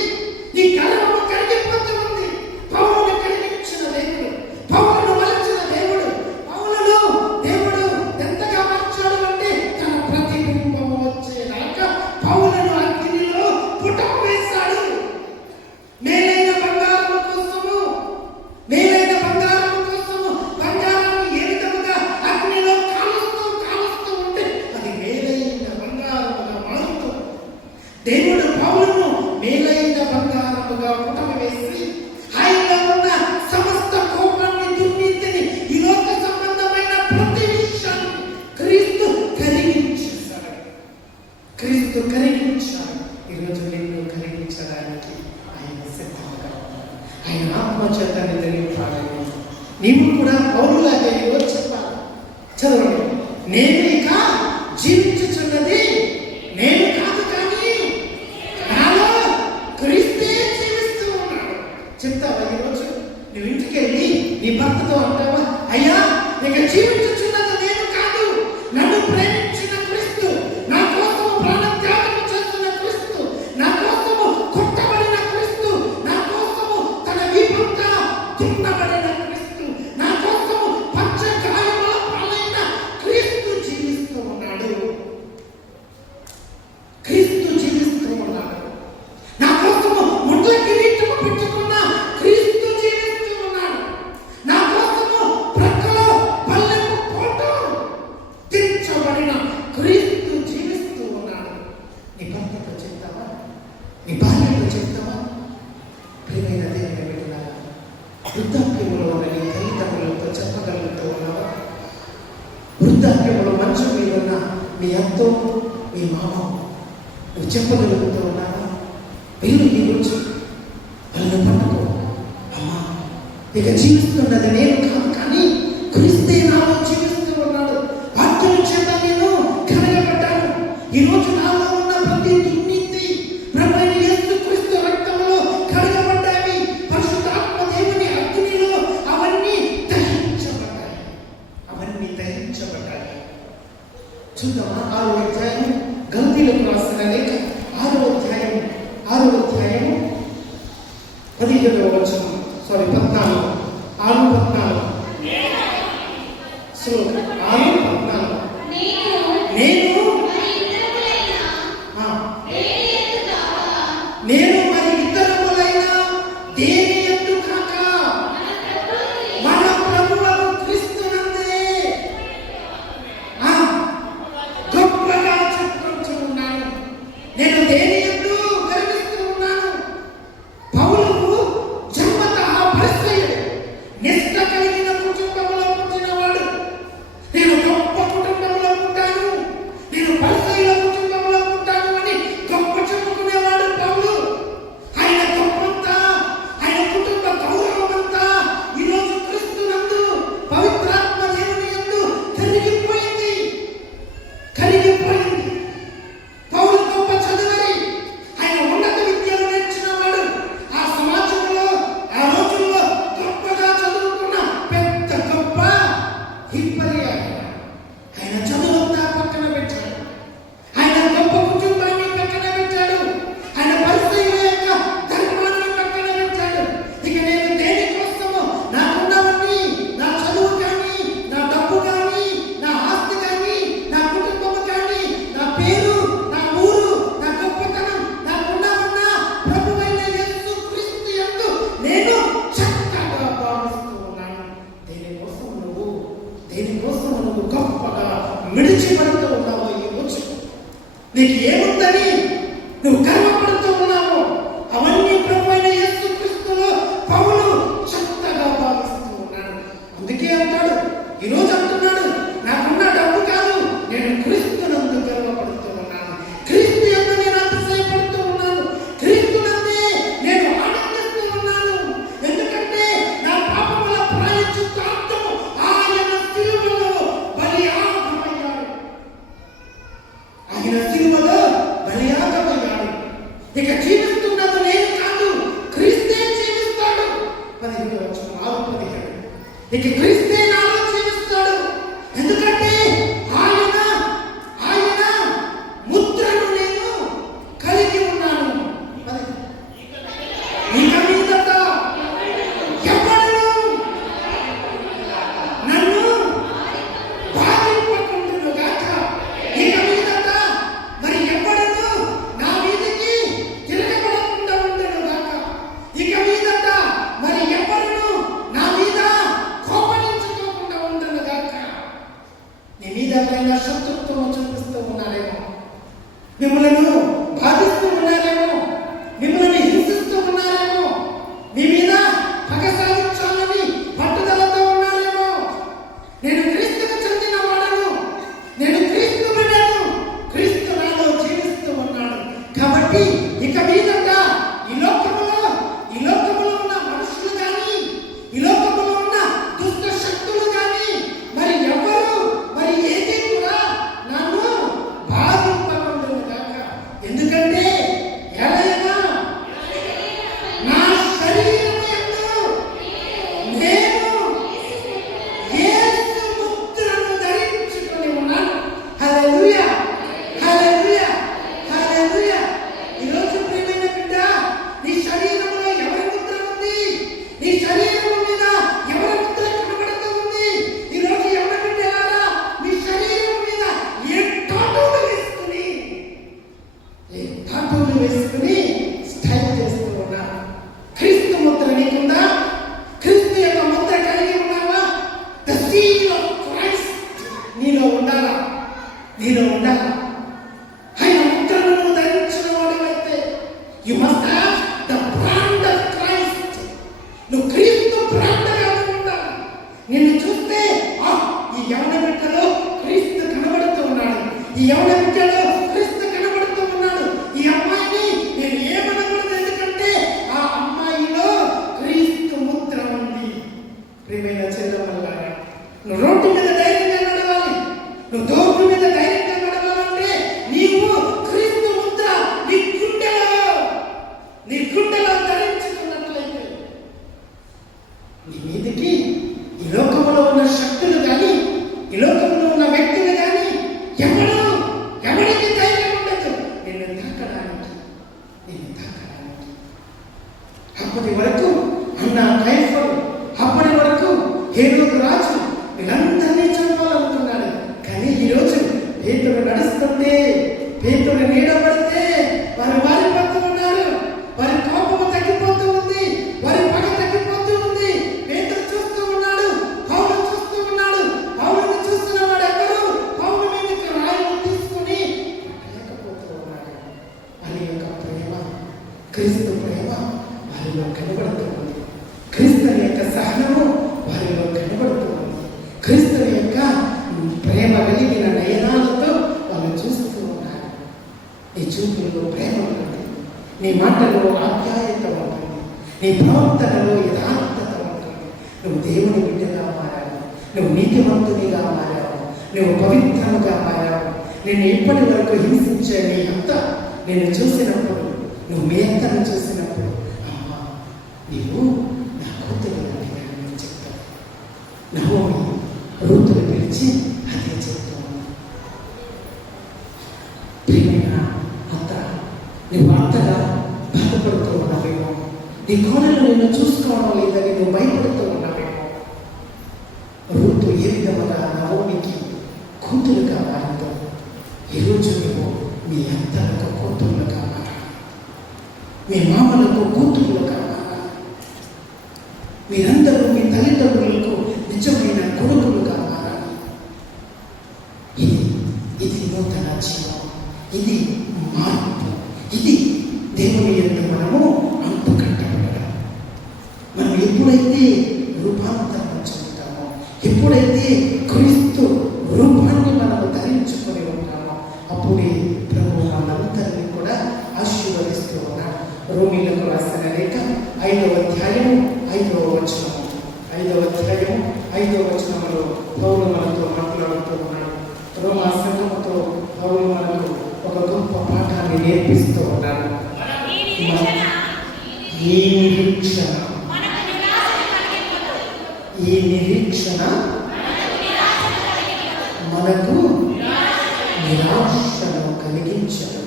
నీ గర్వము కరిగిపోతూ ఉంది. పౌరులు కరిగి నీవు కూడా పౌరులాగా ఈరోజు చెప్పాలి. చదవండి. నేను ఇక జీవించుచున్నది నేను కాదు, కానీ నాలో క్రీస్తే జీవిస్తూ ఉన్నాడు. చెప్తావా ఈరోజు? నువ్వు ఇంటికి వెళ్ళి నీ భర్తతో అంటావా, అయ్యా ఇక జీవించుచున్నది నేను కాదు, నన్ను ప్రేమించిన క్రీస్తు, నా కోసము ప్రాణత్యాగం చేస్తున్న క్రీస్తు, నా కోసము కొట్టబడిన క్రీస్తు, నా కోసము తన వీపంతా దున్నబడిన క్రీస్తు, నా కోసము పంచగాయముల పాలైన క్రీస్తు జీవిస్తూ ఉన్నాడు. క్రీస్తు జీవిస్తూ ఉన్నాడు. నా కోసము ముండ్ల కిరీటము పెట్టుకున్న క్రీస్తు జీవిస్తూ ఉన్నాడు. నా కోసము ప్రక్కలో పల్లెము పోటు తీర్చబడిన క్రీస్తు జీవిస్తూ ఉన్నాడు. నీ భర్తతో చెప్తావా? నీ భార్యతో చెప్తావా? ప్రియమైన దేవుని బిడ్డలారా, వృద్ధాప్యములో ఉన్న నీ తల్లిదండ్రులతో చెప్పగలుగుతూ ఉన్నావా? వృద్ధాప్యములో మంచం మీద ఉన్న మీ అత్తో మీ మామ నువ్వు చెప్పగలుగుతూ ఉన్నావా? వీళ్ళు ఈరోజు వాళ్ళని పట్టుకో, అమ్మా ఇక జీవిస్తున్నది నేను కాదు, కానీ క్రీస్తే నాలో జీవిస్తూ ఉన్నాడు. వాక్యం చేత నేను కడగబడ్డాను. ఈరోజు నాలో ఉన్న ప్రతి దుర్నీతి ప్రభువైన యేసుక్రీస్తు రక్తంలో కడగబడ్డాయి. పరిశుద్ధాత్మ దేవుని అగ్నిలో అవన్నీ దహించబడ్డాయి. అవన్నీ దహించబడ్డాయి. చూద్దామా? 6వ అధ్యాయం గలతీయులకు రాసిన లేఖ 6వ అధ్యాయం 15వ వచనం, 14 6:14 6:14 నేను మరి ఇతరములైన దేని యందు కాక మన ప్రభువు క్రీస్తునందే గొప్పగా చెప్పుకుంటున్నాను. నేను దేని యందు గర్విస్తూ ఉన్నాను. పౌలు జన్మతః పరిసయ్యుడు, నిష్ఠ కలిగిన కుటుంబంలో పుట్టినవాడు. నేను గొప్ప కుటుంబంలో పుట్టాను, నేను పరిసయ్యుల కుటుంబంలో పుట్టాను అని గొప్ప చెప్పుకునేవాడు పౌలు. ఆయన గొప్పంతా, ఆయన కుటుంబ గౌరవమంతా ఈరోజు క్రీస్తునందు పవిత్రాత్మ దేవుని యందు కరిగిపోయింది. పౌలు గొప్ప చదువరి, ఆయన ఉన్నత విద్యను నేర్చినవాడు. ఆ సమాజంలో ఆ రోజుల్లో గొప్పగా చదువుకున్న పెద్ద గొప్ప హిప్పరి ఆయన చదువంతా పక్కన పెట్టాడు. ఆయన గొప్ప కుటుంబాన్ని పక్కన పెట్టాడు. ఆయన పరిస్థితుల యొక్క ధర్మాన్ని పక్కన పెట్టాడు. ఇక నేను దేనికోసమో నాకున్నవన్నీ, నా చదువు కానీ, నా డబ్బు కానీ, నా ఆస్తి కానీ, నా కుటుంబము కానీ, నా పేరు, నా ఊరు, నా గొప్పతనం, నాకున్నవన్న ప్రభువైన యేసుక్రీస్తు యందు నేను చక్కగా భావిస్తూ ఉన్నాను. దేనికోసం నువ్వు గొప్పగా మిడిచిపడుతూ ఉన్నావో ఈరోజు, నీకు ఏముందని నువ్వు గర్వపడుతూ ఉన్నావో అవన్నీ ప్రభువైన యేసుక్రీస్తులో పౌలు చక్కగా భావిస్తూ ఉన్నాడు. అందుకే అంటాడు, ఈరోజు అంటున్నాడు, నాకున్న డబ్బు కాదు, నేను క్రీస్తునందు గర్వపడుతూ ఉన్నాను. క్రీస్తు యందు నేను అతిశయపడుతూ ఉన్నాను. క్రీస్తునందే నేను ఆనందిస్తూ ఉన్నాను. ఎందుకంటే నా పాపముల ప్రాయశ్చిత్తార్థము ఆయన సిలువలో బలియాగమయ్యాడు. ఆయన సిలువలో బలియాగమయ్యాడు. ఇక జీవిస్తున్నది నేను కాదు, క్రీస్తే జీవిస్తాడు. 15వ వచనం 6:17 ఇక క్రీస్తే నాలో జీవిస్తాడు. ఎందుకంటే ఆయన ముద్రను నేను కలిగి ఉన్నాను. ఇక మీదట ఎవడును నన్ను బాధింపకుండునుగాక. ఇక మీదట మరి ఎవడును నా మీదికి తిరగబడకుండా ఉండునుగాక. ఇక మీదట మరి ఎవడును నా మీద కోపగించుకోకుండా ప్రియమైన చెల్లెమ్మలారా, నువ్వు రోడ్డు మీద ధైర్యంగా నడవాలి. నువ్వు దోపు మీద ధైర్యంగా నడవాలంటే నీవు క్రీస్తు ముద్ర నీ గుండెలో ధరించుకున్నట్లయితే నీ మీదికి ఈ లోకంలో ఉన్న శక్తులు కానీ, ఈ లోకంలో ఉన్న వ్యక్తులు కానీ ఎవరికి ధైర్యం ఉండదు నిన్ను తాకడానికి. అప్పటి వరకు అన్న కైఫరు, అప్పటి వరకు హేరోదు రాజు వీళ్ళందరినీ చంపాలనుకున్నాడు. కానీ ఈరోజు పేతురు నడుస్తుంటే, పేతురు నీడబడితే వారి పడుతూ ఉన్నారు. వారి కోపము తగ్గిపోతూ ఉంది, వారి పగ తగ్గిపోతూ ఉంది. పేతురు చూస్తూ ఉన్నాడు, పౌలు చూస్తూ ఉన్నాడు. పౌలుని చూస్తున్న వాడు ఎవరు? పౌలు మీదకి రాయిని తీసుకుని లేకపోతూ ఉన్నాడు. వారి యొక్క ప్రేమ, క్రీస్తు ప్రేమ వారిలో కనబడుతూ ఉంది. క్రీస్తుని యొక్క సహనము వారిలో కనబడుతూ ఉంది. క్రీస్తుని యొక్క ప్రేమ వెలిగిన నయనాలతో వాళ్ళు చూస్తూ ఉన్నారు. నీ చూపుల్లో ప్రేమ ఉంటుంది, నీ మాటలో ఆప్యాయత ఉంటుంది, నీ ప్రవర్తనలో యథార్థత ఉంటుంది. నువ్వు దేవుని బిడ్డగా మారావు, నువ్వు నీతివంతునిగా మారావు, నువ్వు పవిత్రముగా మారావు. నేను ఇప్పటి వరకు హింసించే నీ అంత నేను చూసినప్పుడు, నువ్వు మీ అంతను చూసినప్పుడు, అమ్మా నీవు నా కూతురు అని చెప్తావు. నవోమి రూతుని పిలిచి అదే చెప్తాను. ప్రియమైన అత్త, నువ్వు అంతగా బాధపడుతూ ఉన్నావేమో, నీ కోడలు నిన్ను చూసుకోవడం లేదని నువ్వు భయపడుతూ ఉన్నావేమో. రూతు ఏ విధముగా నవోమికి కూతురుగా మారిందో, ఈరోజు నువ్వు మీ అత్తలకు కూతురులుగా మారాలి, మీ మామలకు కూతురులుగా మారాలి. మీరందరూ మీ తల్లిదండ్రులకు నిజమైన కొడుకులుగా మారాలి. ఇది నూతన జీవం, ఇది మార్పు, ఇది దేవుని యందు మనము అంటుకట్టబడడం. మనం ఎప్పుడైతే రూపాంతరం చెందుతామో, ఎప్పుడైతే క్రీస్తు రూపాన్ని మనము ధరించుకొని ఉంటామో, అప్పుడే ప్రభు మనందరినీ కూడా ఆశీర్వదిస్తూ ఉన్నాడు. రోమీలకు రాసిన లేఖ 5వ అధ్యాయము 5వ వచనము. 5వ అధ్యాయము 5వ వచనంలో పౌలు మనతో మాట్లాడుతూ ఉన్నాడు. రోమా సంఘముతో పౌలు మనకు ఒక గొప్ప పాఠాన్ని నేర్పిస్తూ ఉన్నాడు. ఈ నిరీక్షణ మనకు నిరాశను కలిగించదు.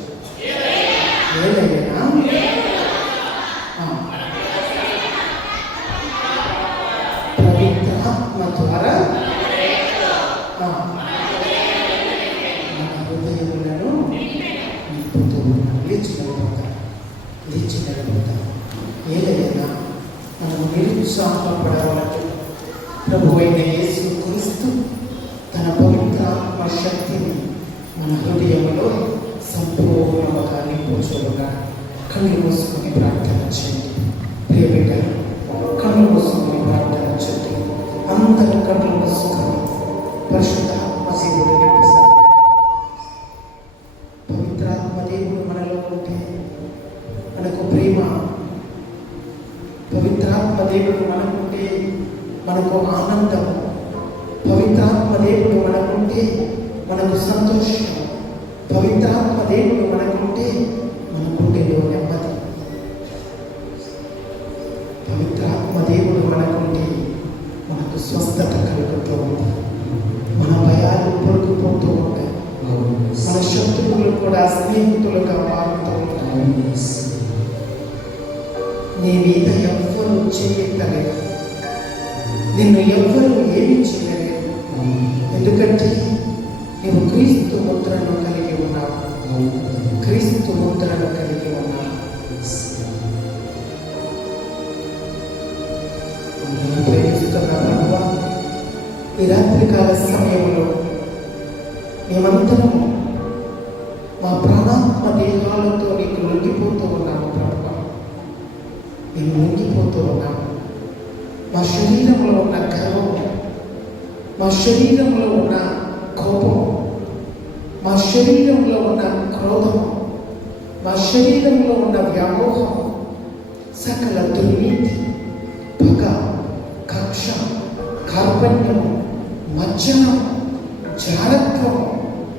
ఏదైనా పవిత్రాత్మ ద్వారా మన హృదయములను నింపుతూ లేచి నిలబడతాం. ఏదైనా మనము నిరుత్సాహపడవలదు. ప్రభువైన యేసు క్రీస్తు తన పవిత్రాత్మ శక్తిని మన హృదయంలో సంపూర్ణంగా నింపుచుగా. కళ్ళు మూసుకొని ప్రార్థన చేయండి. ప్రియ బిడ్డలు, కళ్ళు మూసుకొని ప్రార్థన చేయండి. అందరూ కళ్ళు మూసుకొని పరిశుద్ధాత్మ దేవుడు నింపిస్తారు. పవిత్రాత్మ దేవుడు మనలో ఉంటే మనకు ప్రేమ, పవిత్రాత్మ దేవుడు మనకుంటే మనకు ఆనందం, పవిత్రాత్మ దేవుడు మనకుంటే మనకు సంతోషం, పవిత్రాత్మ దేవుడు మనకుంటే మన గుండెలో నెమ్మది, పవిత్రాత్మ దేవుడు మనకుంటే మనకు స్వస్థత కలుగుతూ ఉంది. మన భయాలు పొరుగుపోతూ ఉంటాయి, మన శత్రువులు కూడా స్నేహితులుగా మారుతూ ఉంటాయి. నీ మీద ఎవ్వరూ చేపెట్టలేదు, నిన్ను ఎవ్వరూ ఏమీ చేయలేదు. ఎందుకంటే నీవు క్రీస్తు ముద్రను కలిగి ఉన్నావు, క్రీస్తు ముద్రను కలిగి ఉన్నావు. ప్రేమిస్తున్న ప్రభువా, ఈ రాత్రికాల సమయంలో మేమందరము మా ప్రాణాత్మ దేహాలతో నీకు లొంగిపోతూ ఉన్నాము. ప్రభువా, మేము లొంగిపోతూ ఉన్నాము. మా శరీరంలో ఉన్న గర్వం, మా శరీరంలో ఉన్న కోపం, మా శరీరంలో ఉన్న క్రోధం, మా శరీరంలో ఉన్న వ్యామోహం, సకల దుర్నీతి, పగ, కక్ష, కార్పణ్యము, మజ్జనం, జారత్వం,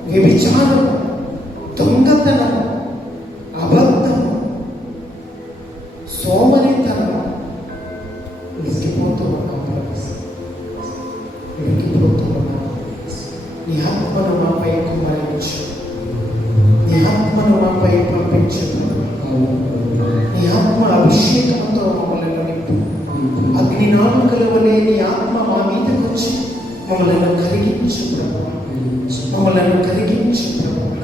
వ్యభిచారం, దొంగతనం, అబద్ధం, సోమరితనం లొంగిపోతూ ఉన్నాం. లొంగిపోతూ ఉన్నాం. నీ ఆత్మను మాపై కుమారించు, నీ ఆత్మను మాపై పంపించు, నీ ఆత్మ అభిషేకంతో మమ్మల్ని నింపు. అగ్ని నాలుకల వలె నీ ఆత్మ మా మీదకి వచ్చి మమ్మల్ని కరిగించు ప్రభువా, మమ్మల్ని కరిగించు ప్రభువా,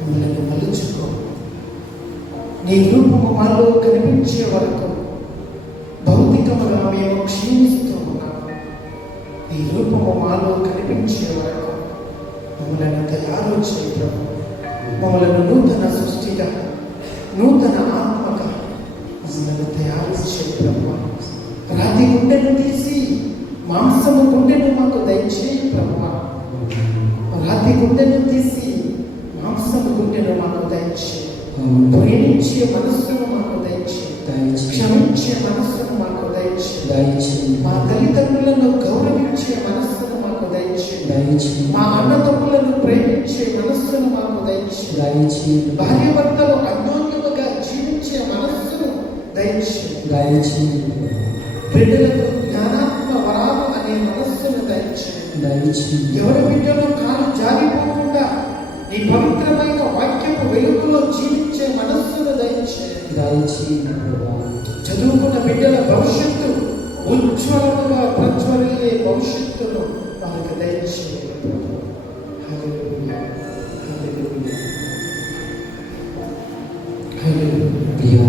మమ్మల్ని మలుచుకో. నీ రూపము మాలో కనిపించే వరకు భౌతికముగా మేము క్షీణిస్తూ ఉన్నాము. నీ రూపము మాలో కనిపించే వరకు మమ్మల్ని తయారు చేయ ప్రభు. మమ్మల్ని నూతన సృష్టిగా, నూతన ఆత్మగా మమ్మల్ని తయారు చేయ ప్రభు. రాతి గుండెను తీసి మాంసము గుండెను మాకు దయచేయి ప్రభు. రాతి గుండెను తీసి మాంసము గుండెను మాకు దయచేయి. ప్రేమించే మనస్సును మాకు దయచేయి. క్షమించే మనస్సును మాకు దయచేయి. మా తల్లిదండ్రులను గౌరవించే మనస్సును మాకు దయచేయి. మా అన్నదమ్ములను ప్రేమించే మనస్సును మాకు దయచేయి. భార్య భర్తలు అన్యోన్యముగా జీవించే మనస్సును దయచేయి. బిడ్డలకు జ్ఞానాత్మ వరాలు అనే మనస్సును దయచేయి. ఎవరి బిడ్డలో కాలు జారిపోకుండా నీ పవిత్రమైన వాక్యము వెలుగులో జీవించే మనస్సును దయచేయి. చదువుకున్న బిడ్డల భవిష్యత్తు ఉజ్వలముగా ప్రజ్వలిల్లే భవిష్యత్తును వారికి దయచేయి. హల్లెలూయా, హల్లెలూయా,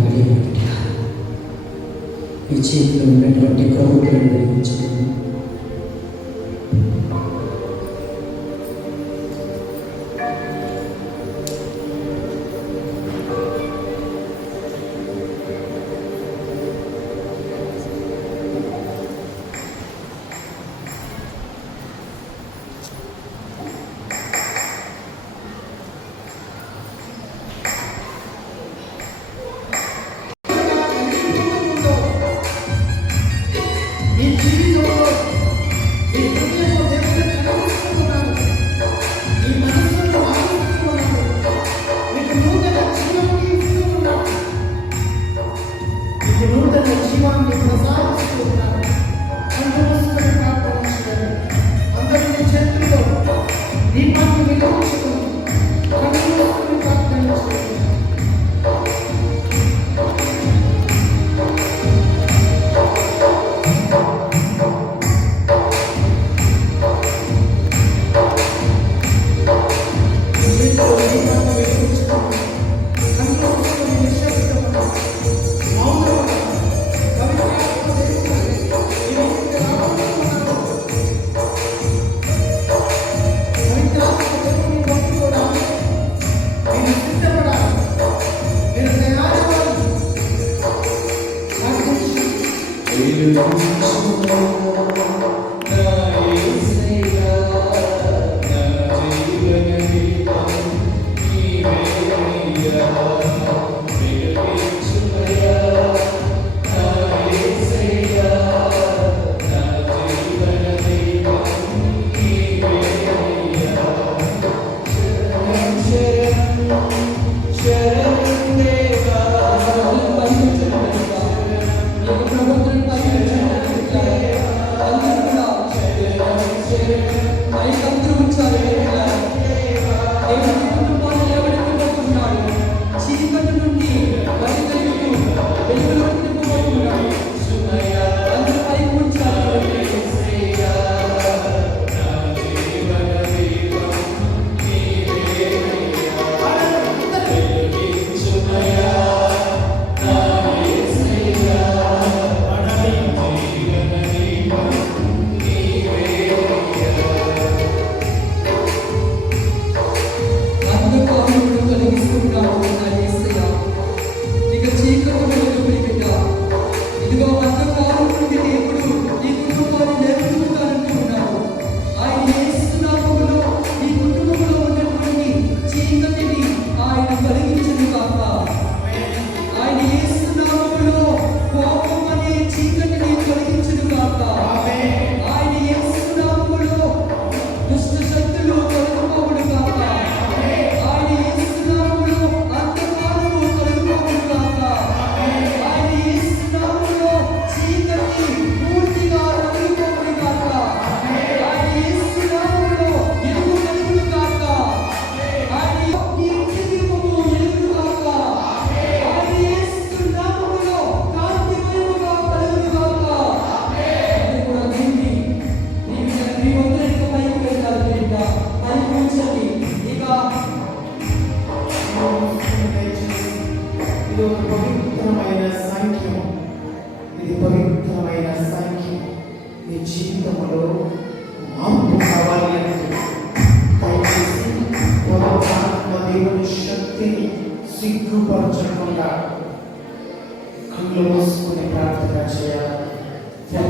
హల్లెలూయా. ఈ చేతిలో ఉన్నటువంటి ప్రభుత్వాన్ని గ్రహించుకుని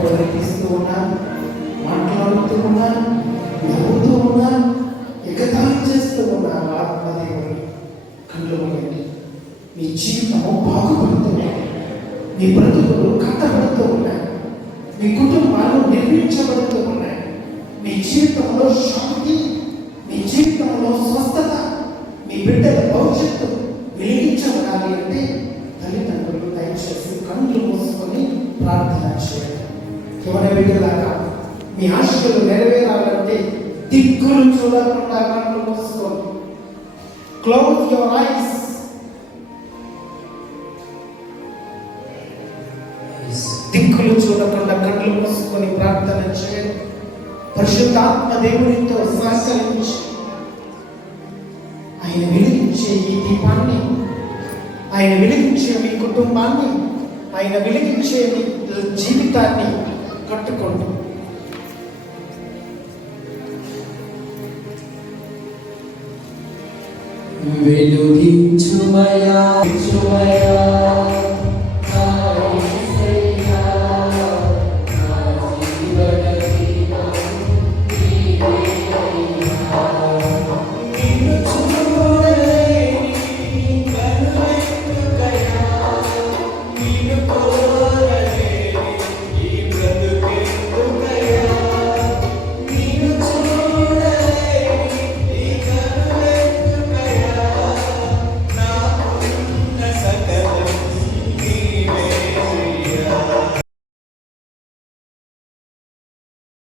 ప్రవర్తిస్తూ ఉన్నారు, మాట్లాడుతూ ఉన్నారు, నవ్వుతూ ఉన్నారు, ఎగతాళి చేస్తూ ఉన్నారు. ఆత్మదేవుని కళ్ళు మూయండి. మీ జీవితము బాగుపడుతున్నాయి, మీ బ్రతుకులు కట్టబడుతూ ఉన్నాయి, మీ కుటుంబాలు నిర్మించబడుతూ ఉన్నాయి, మీ జీవితంలో శాంతి, మీ జీవితంలో స్వస్థత, మీ బిడ్డల భవిష్యత్తు వెలిగించబడాలి అంటే తల్లిదండ్రులు దయచేసి కళ్ళు మూసుకొని ప్రార్థన చేయాలి. ఎవరి బిడ్డలాగా మీ ఆశలు నెరవేరాలంటే దిక్కులు చూడకుండా కళ్ళు మూసుకోండి. Close your eyes. దిక్కులు చూడకుండా కళ్ళు మూసుకొని ప్రార్థన చేయండి. పరిశుద్ధాత్మ దేవునితో సహకరించి ఆయన వెలిగించే ఈ దీపాన్ని, ఆయన వెలిగించే మీ కుటుంబాన్ని, ఆయన వెలిగించే మీ జీవితాన్ని కట్టుకోండి. వెలుగించుమయా, వెలుగించుమయా.